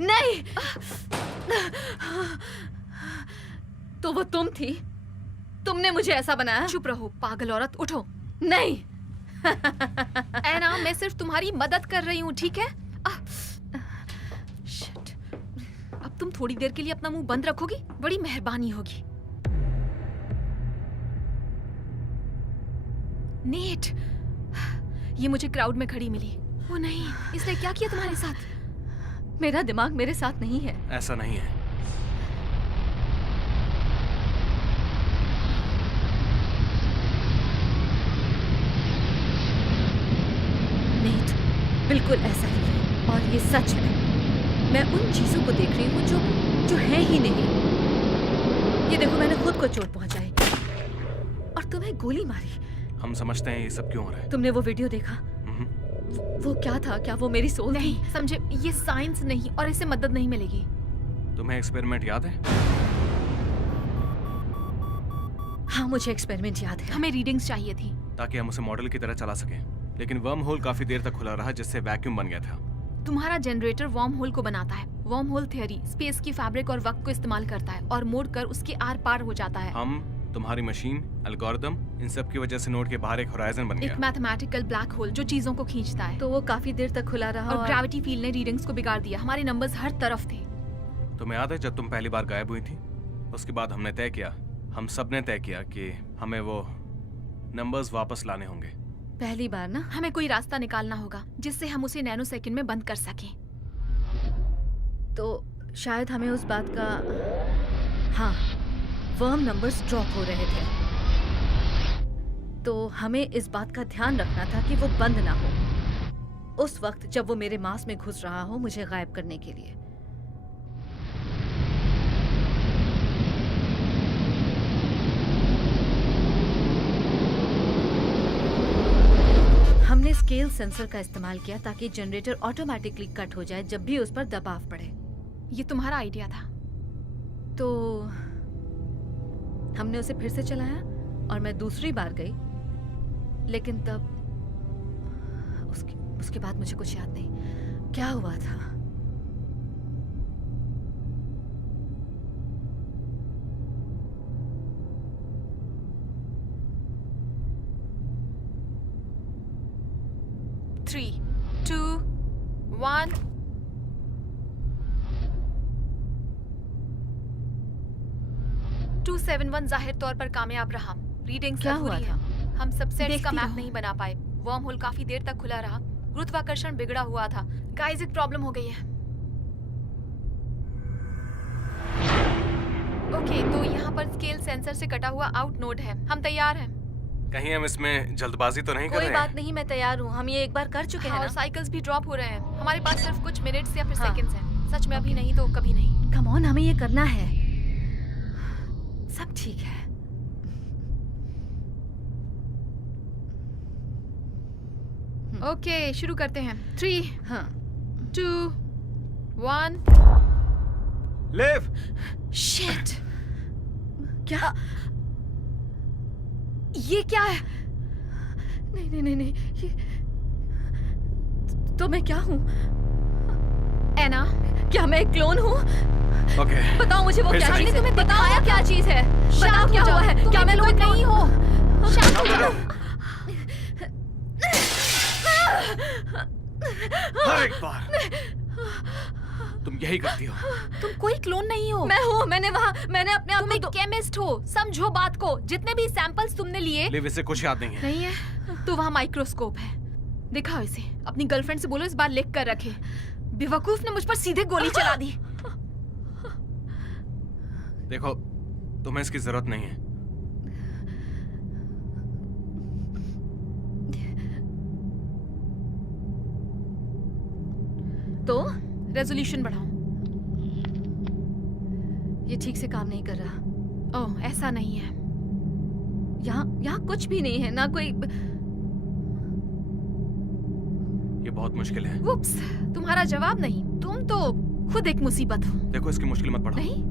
नहीं, तो वो तुम थी, तुमने मुझे ऐसा बनाया। चुप रहो पागल औरत, उठो। नहीं। एना, मैं सिर्फ तुम्हारी मदद कर रही हूँ, ठीक है? शिट। अब तुम थोड़ी देर के लिए अपना मुंह बंद रखोगी? बड़ी मेहरबानी होगी। नेट, ये मुझे क्राउड में खड़ी मिली। वो नहीं, इसने क्या किया तुम्हारे साथ? मेरा दिमाग मेरे साथ नहीं है। ऐसा नहीं है। नेट, बिल्कुल ऐसा ही है और ये सच है। मैं उन चीजों को देख रही हूँ जो है ही नहीं। ये देखो, मैंने खुद को चोट पहुंचाई और तुम्हें गोली मारी। हम समझते हैं ये सब क्यों हो रहा है। तुमने वो वीडियो देखा? वो क्या था? क्या वो मेरी सोल नहीं थी? समझे, ये साइंस नहीं और इससे मदद नहीं मिलेगी। तुम्हें एक्सपेरिमेंट याद है? हाँ, मुझे एक्सपेरिमेंट याद है। हमें रीडिंग्स चाहिए थी ताकि हम उसे मॉडल की तरह चला सकें, लेकिन वर्म होल काफी देर तक खुला रहा, जिससे वैक्यूम बन गया था। तुम्हारा जनरेटर वर्म होल को बनाता है। वर्म होल थ्योरी स्पेस की फैब्रिक और वक्त को इस्तेमाल करता है और मोड़ कर उसके आर पार हो जाता है। हम, तुम्हारी मशीन, एल्गोरिदम, इन सब की वजह से नोड के बाहर एक होराइजन बन गया। एक मैथमेटिकल ब्लैक होल जो चीजों को खींचता है। तो वो काफी देर तक खुला रहा और ग्रेविटी फील्ड ने रीडिंग्स को बिगाड़ दिया। हमारे नंबर्स हर तरफ थे। तुम्हें याद है जब तुम पहली बार गायब हुई थी? उसके बाद हमने तय किया, हम सब ने तय किया कि हमें वो नंबर्स वापस लाने होंगे। पहली बार ना? हमें कोई रास्ता निकालना होगा जिससे हम उसे नैनो सेकंड में बंद कर सकें। तो शायद हमें उस बात का, हाँ, वर्म नंबर्स ड्रॉप हो रहे थे, तो हमें इस बात का ध्यान रखना था कि वो बंद ना हो उस वक्त जब वो मेरे मांस में घुस रहा हो, मुझे गायब करने के लिए। हमने स्केल सेंसर का इस्तेमाल किया ताकि जनरेटर ऑटोमेटिकली कट हो जाए जब भी उस पर दबाव पड़े। ये तुम्हारा आइडिया था? तो हमने उसे फिर से चलाया और मैं दूसरी बार गई, लेकिन तब उसके बाद मुझे कुछ याद नहीं क्या हुआ था। Three, two, one. जाहिर तौर पर कामयाब रहा। रीडिंग्स क्या हुआ था? हम सब सेट्स का देखती मैप रहो। नहीं बना पाए। वर्म होल काफी देर तक खुला रहा। गुरुत्वाकर्षण बिगड़ा हुआ था। गाइस, एक प्रॉब्लम हो गई है। ओके, तो यहाँ पर स्केल सेंसर से कटा हुआ आउट नोड है। हम तैयार हैं। कहीं हम इसमें जल्दबाजी तो नहीं कर कोई रहे बात हैं? नहीं, मैं तैयार हूँ। हम ये एक बार कर चुके हैं और ना। साइकिल्स भी ड्रॉप हो रहे हैं। हमारे पास सिर्फ कुछ मिनट्स या फिर हाँ। सेकंड्स हैं। सच में अभी नहीं तो कभी नहीं। कम ऑन, हमें ये करना है। सब ठीक है। ओके, शुरू करते हैं। 3, हाँ। 2, 1। लिव! शिट! क्या? ये क्या है? नहीं नहीं नहीं नहीं, तो मैं क्या हूँ? एना, क्या मैं एक क्लोन हूँ? ओके बताओ मुझे वो फिर क्या से चीज है? तुम्हें बताओ दिखाया वो क्या चीज है? बताओ शांत क्या हो हुआ जाओ। है? तुम क्या एक मैं क्लोन क्लोन नहीं हो। शांत हो जाओ। हर एक बार तुम यही करती हो। तुम कोई क्लोन नहीं हो। मैं हूँ। मैंने अपने आप तुम एक को केमिस्ट हो, समझो बात को। जितने भी सैंपल्स तुमने लिए लिव, इसे कुछ याद नहीं है। नहीं है तो वहाँ माइक्रोस्कोप है, दिखाओ इसे। अपनी गर्लफ्रेंड से बोलो इस बार लिख कर रखे। बेवकूफ ने मुझ पर सीधे गोली चला दी। देखो, तुम्हें इसकी जरूरत नहीं है। तो रेजोल्यूशन बढ़ाओ। ये ठीक से काम नहीं कर रहा। ओह, ऐसा नहीं है। यहाँ कुछ भी नहीं है, ना कोई। ये बहुत मुश्किल है। वुप्स, तुम्हारा जवाब नहीं। तुम तो खुद एक मुसीबत हो। देखो, इसकी मुश्किल मत बढ़ाओ। नहीं,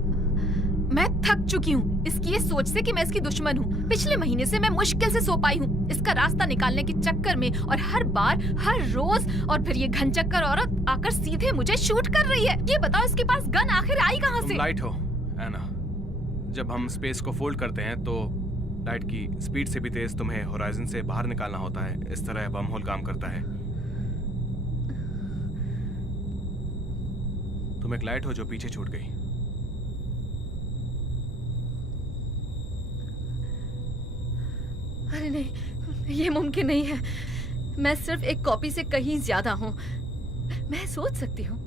मैं थक चुकी हूँ इसकी ये सोच से कि मैं इसकी दुश्मन हूँ। पिछले महीने से मैं मुश्किल से सो पाई हूँ इसका रास्ता निकालने के चक्कर में, और हर बार, हर रोज, और फिर ये घनचक्कर औरत आकर सीधे मुझे शूट कर रही है। ये बताओ इसके पास गन आखिर आई कहाँ तुम से? लाइट हो, एना। जब हम स्पेस को फोल्ड करते हैं तो लाइट की स्पीड से भी तेज तुम्हें होराइजन से बाहर निकालना होता है। इस तरह बम होल काम करता है। तुम एक लाइट हो जो पीछे छूट गई। अरे नहीं, ये मुमकिन नहीं है। मैं सिर्फ एक कॉपी से कहीं ज्यादा हूँ। मैं सोच सकती हूँ,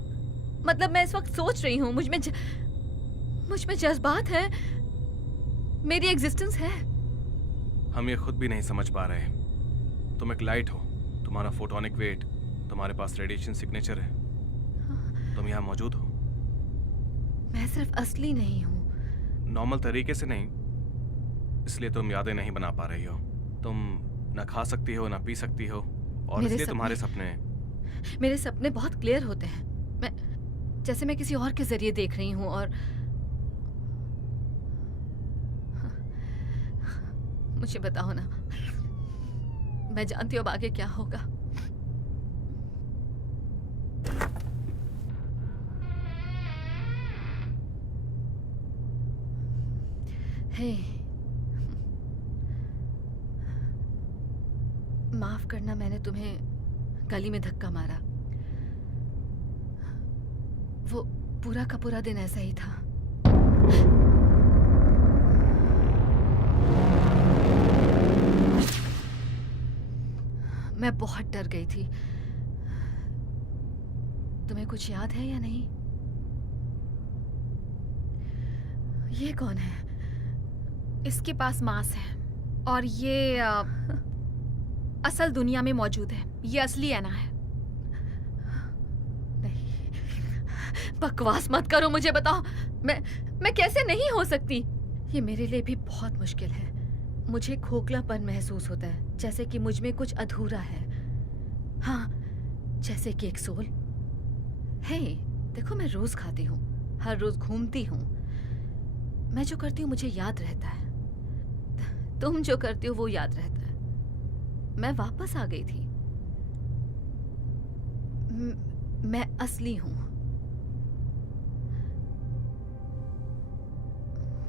मतलब मैं इस वक्त सोच रही हूँ। मुझ में जज्बात है, मेरी एग्जिस्टेंस है। हम ये खुद भी नहीं समझ पा रहे। तुम एक लाइट हो, तुम्हारा फोटोनिक वेट, तुम्हारे पास रेडिएशन सिग्नेचर है, तुम यहाँ मौजूद हो। मैं सिर्फ असली नहीं हूँ। नॉर्मल तरीके से नहीं, इसलिए तुम यादें नहीं बना पा रही हो। तुम ना खा सकती हो, ना पी सकती हो, और मेरे इसलिए तुम्हारे सपने बहुत क्लियर होते हैं। जैसे मैं किसी और के जरिए देख रही हूँ। और मुझे बताओ ना, मैं जानती हूँ अब आगे क्या होगा। हे, माफ करना, मैंने तुम्हें गली में धक्का मारा। वो पूरा का पूरा दिन ऐसा ही था। मैं बहुत डर गई थी। तुम्हें कुछ याद है या नहीं? ये कौन है? इसके पास मांस है, और ये असल दुनिया में मौजूद है। ये असली एना है। नहीं, बकवास मत करो। मुझे बताओ, मैं कैसे नहीं हो सकती? ये मेरे लिए भी बहुत मुश्किल है। मुझे खोखलापन महसूस होता है, जैसे कि मुझ में कुछ अधूरा है। हाँ, जैसे कि एक सोल। हे, देखो, मैं रोज खाती हूँ, हर रोज घूमती हूँ। मैं जो करती हूँ मुझे याद रहता है। तुम जो करती हो वो याद रहता है। मैं वापस आ गई थी। मैं असली हूँ।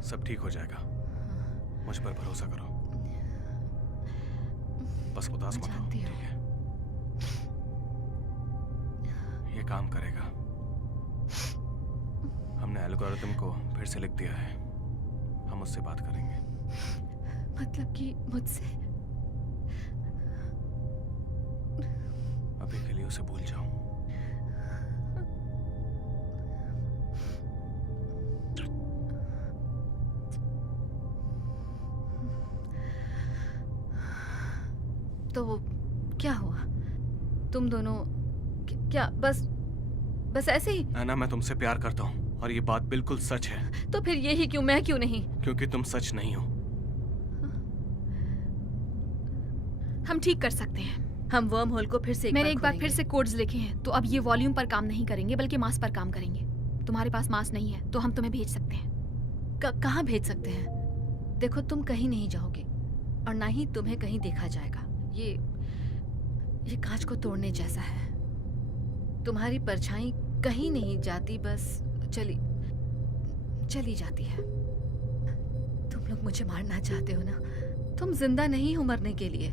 सब ठीक हो जाएगा, मुझ पर भरोसा करो। बस उदास मत हो, ठीक है? ये काम करेगा। हमने एल्गोरिथम को फिर से लिख दिया है। हम उससे बात करेंगे। मतलब कि मुझसे? अभी के लिए उसे भूल जाओ। तो क्या हुआ? तुम दोनों क्या बस ऐसे ही? एना, मैं तुमसे प्यार करता हूँ, और ये बात बिल्कुल सच है। तो फिर यही क्यों? मैं क्यों नहीं? क्योंकि तुम सच नहीं हो। हम ठीक कर सकते हैं। हम वर्म होल को फिर से मैंने एक बार फिर से कोड्स लिखे हैं, तो अब ये वॉल्यूम पर काम नहीं करेंगे बल्कि मास पर काम करेंगे। तुम्हारे पास मास नहीं है तो हम तुम्हें भेज सकते हैं। कहाँ भेज सकते हैं? देखो, तुम कहीं नहीं जाओगे, और ना ही तुम्हें कहीं देखा जाएगा। ये कांच को तोड़ने जैसा है। तुम्हारी परछाई कहीं नहीं जाती, बस चली जाती है। तुम लोग मुझे मारना चाहते हो ना? तुम जिंदा नहीं हो मरने के लिए,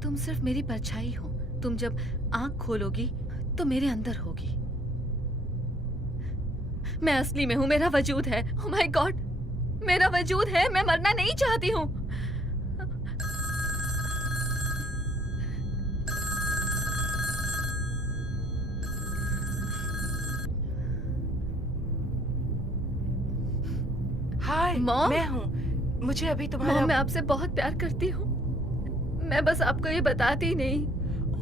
तुम सिर्फ मेरी परछाई हो। तुम जब आंख खोलोगी तो मेरे अंदर होगी। मैं असली में हूँ, मेरा वजूद है। ओह माय गॉड, मेरा वजूद है। मैं मरना नहीं चाहती हूँ। हाय, मॉम? मैं हूँ। मुझे अभी तुम्हारा मॉम, मैं आपसे बहुत प्यार करती हूँ। मैं बस आपको ये बताती नहीं।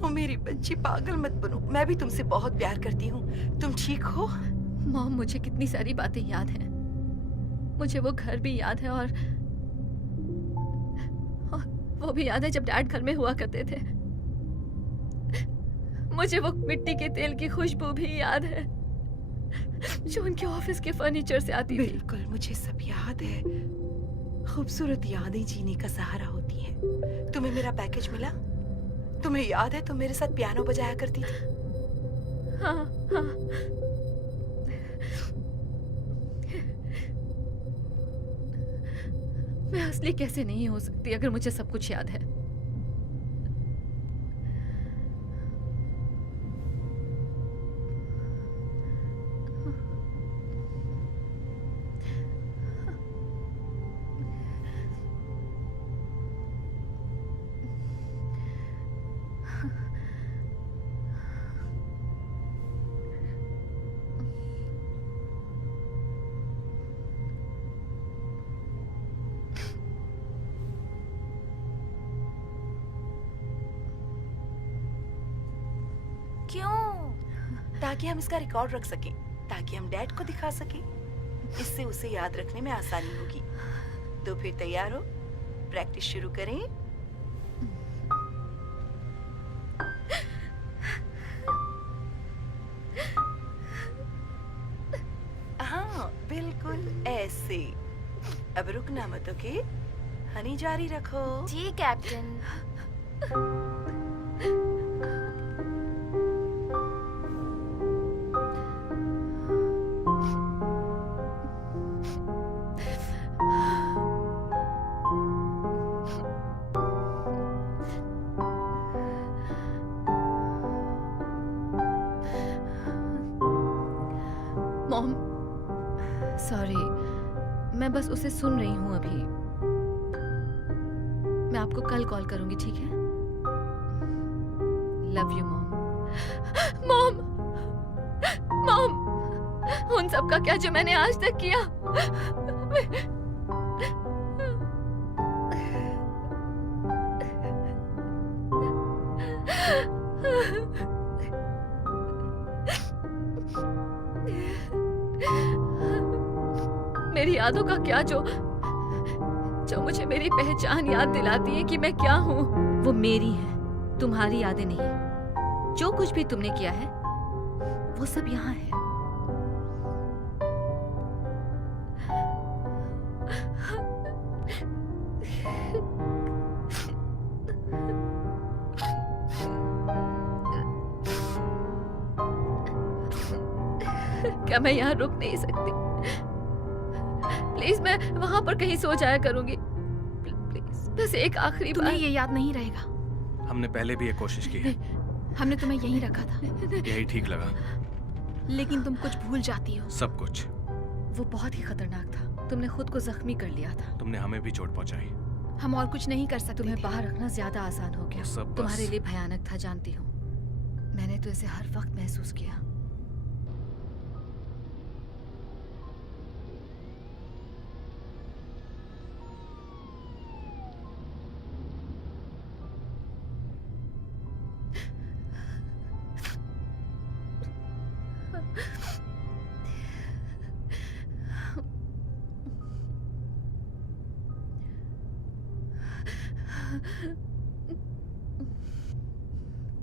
ओ मेरी बच्ची, पागल मत बनो। मैं भी तुमसे बहुत प्यार करती हूँ। तुम ठीक हो? मॉम, मुझे कितनी सारी बातें याद हैं। मुझे वो घर भी याद है और वो भी याद है जब डैड घर में हुआ करते थे। मुझे वो मिट्टी के तेल की खुशबू भी याद है जो उनके ऑफिस के फर्नीचर से आती थी। बिल्कुल, मुझे सब याद है। खूबसूरत यादें जीने का सहारा होती हैं। तुम्हें मेरा पैकेज मिला? तुम्हें याद है तुम मेरे साथ पियानो बजाया करती थी? हाँ हाँ। मैं असली कैसे नहीं हो सकती अगर मुझे सब कुछ याद है? क्यों? ताकि हम इसका रिकॉर्ड रख सकें, ताकि हम डैड को दिखा सकें। इससे उसे याद रखने में आसानी होगी। तो फिर तैयार हो? प्रैक्टिस शुरू करें? हाँ, बिल्कुल ऐसे। अब रुकना मत, ओके? हनी, जारी रखो। जी कैप्टन। मॉम, सॉरी, मैं बस उसे सुन रही हूँ अभी। मैं आपको कल कॉल करूंगी, ठीक है? Love you mom. Mom, mom, उन सब का क्या जो मैंने आज तक किया? मेरी यादों का क्या जो मुझे मेरी पहचान याद दिलाती है कि मैं क्या हूँ? वो मेरी है, तुम्हारी यादें नहीं। जो कुछ भी तुमने किया है वो सब यहाँ है। क्या मैं यहाँ रुक नहीं सकती? प्लीज, मैं वहां पर कहीं सो जाया करूंगी। प्लीज, बस एक आखिरी तुम्हें बार। ये याद नहीं रहेगा। हमने पहले भी ये कोशिश की है। हमने तुम्हें यहीं रखा था, यही ठीक लगा। लेकिन तुम कुछ भूल जाती हो। सब कुछ। वो बहुत ही खतरनाक था। तुमने खुद को जख्मी कर लिया था। तुमने हमें भी चोट पहुंचाई। हम और कुछ नहीं कर सकते तुम्हें थे। बाहर रखना ज्यादा आसान हो गया। वो सब बस- तुम्हारे लिए भयानक था, जानती हूँ। मैंने तो इसे हर वक्त महसूस किया।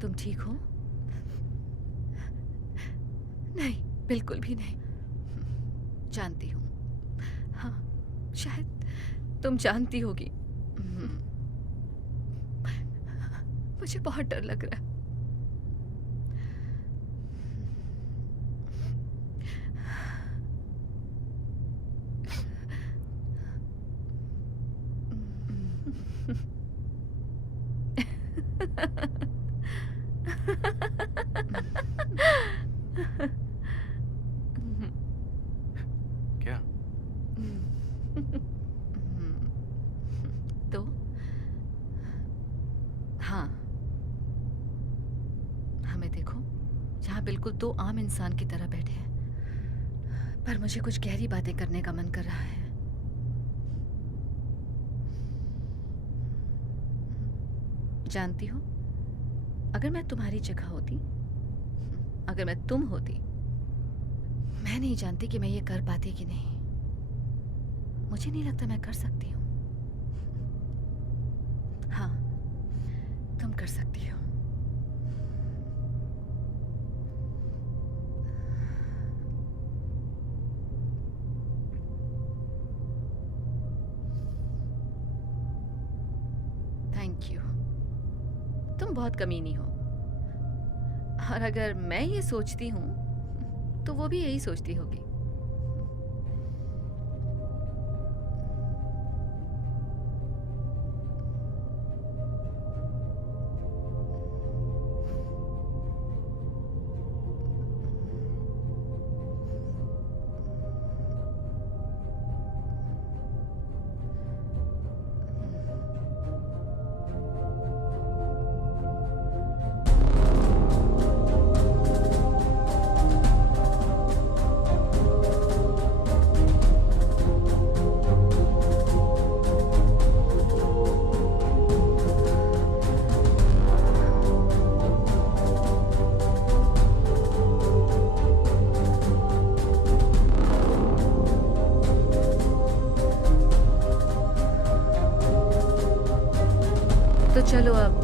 तुम ठीक हो? नहीं, बिल्कुल भी नहीं। जानती हूँ। हाँ, शायद तुम जानती होगी। मुझे बहुत डर लग रहा है। क्या? तो हाँ, हमें देखो, यहाँ बिल्कुल दो आम इंसान की तरह बैठे हैं, पर मुझे कुछ गहरी बातें करने का मन कर रहा है। जानती हो, अगर मैं तुम्हारी जगह होती, अगर मैं तुम होती, मैं नहीं जानती कि मैं ये कर पाती कि नहीं। मुझे नहीं लगता मैं कर सकती हूँ। हाँ, तुम कर सकती हो। Thank you. तुम बहुत कमीनी हो, और अगर मैं ये सोचती हूँ तो वो भी यही सोचती होगी। तो चलो अब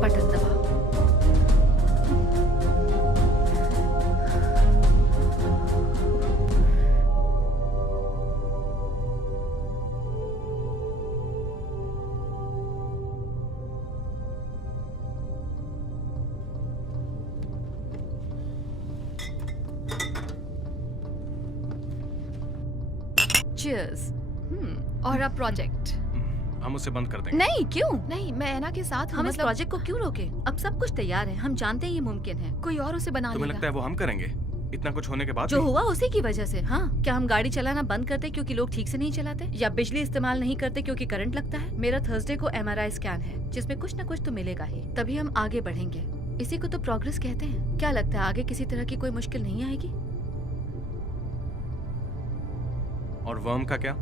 बटन दबाओ। Cheers. और अब प्रोजेक्ट। हम उसे बंद कर देंगे। नहीं, क्यों? नहीं, मैं ऐना के साथ हूँ, हम इस मतलब प्रोजेक्ट को क्यों रोके? अब सब कुछ तैयार है, हम जानते हैं ये मुमकिन है। कोई और उसे बना तुम्हें लेगा। लगता है वो हम करेंगे? इतना कुछ होने के बाद जो भी? हुआ उसी की वजह से। हाँ, क्या हम गाड़ी चलाना बंद करते क्योंकि लोग ठीक से नहीं चलाते, या बिजली इस्तेमाल नहीं करते क्योंकि करंट लगता है? मेरा थर्सडे को MRI स्कैन है, जिसमें कुछ न कुछ तो मिलेगा ही, तभी हम आगे बढ़ेंगे। इसी को तो प्रोग्रेस कहते हैं। क्या लगता है आगे किसी तरह की कोई मुश्किल नहीं आएगी? और वर्म का क्या?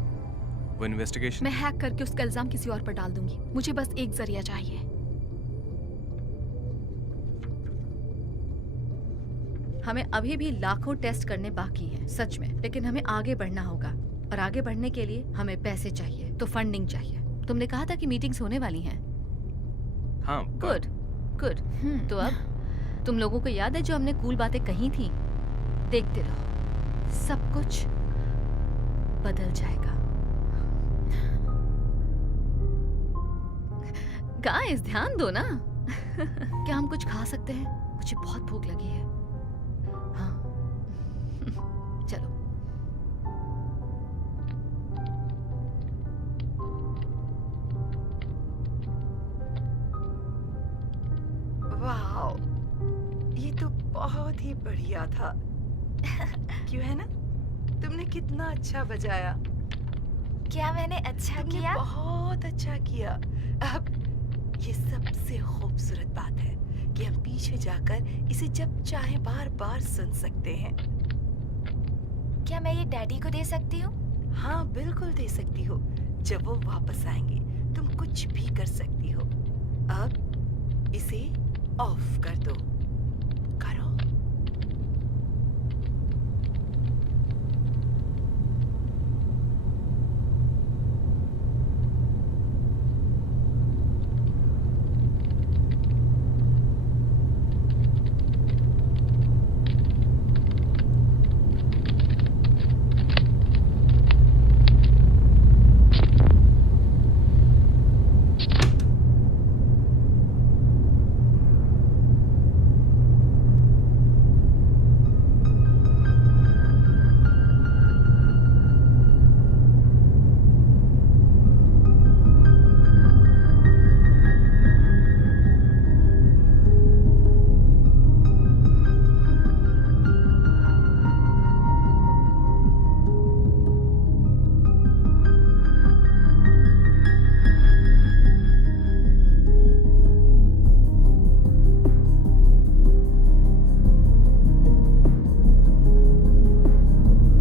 वो इन्वेस्टिगेशन? मैं हैक करके उसका इल्जाम किसी और पर डाल दूंगी। मुझे बस एक जरिया चाहिए। हमें अभी भी लाखों टेस्ट करने बाकी हैं, सच में, लेकिन हमें आगे बढ़ना होगा, और आगे बढ़ने के लिए हमें पैसे चाहिए, तो फंडिंग चाहिए। तुमने कहा था कि मीटिंग्स होने वाली हैं। हाँ। Good good. तो अब तुम लोगों को याद है जो हमने कूल बातें कही थी? देखते रहो, सब कुछ बदल जाएगा। गाइस, ध्यान दो ना। क्या हम कुछ खा सकते हैं? मुझे बहुत भूख लगी है। हाँ चलो। वाह, ये तो बहुत ही बढ़िया था। क्यों है ना? तुमने कितना अच्छा बजाया। क्या मैंने अच्छा तुमने किया? बहुत अच्छा किया। अब ये सबसे खूबसूरत बात है कि हम पीछे जाकर इसे जब चाहे बार बार सुन सकते हैं। क्या मैं ये डैडी को दे सकती हूँ? हाँ, बिल्कुल दे सकती हो। जब वो वापस आएंगे तुम कुछ भी कर सकती हो। अब इसे ऑफ कर दो।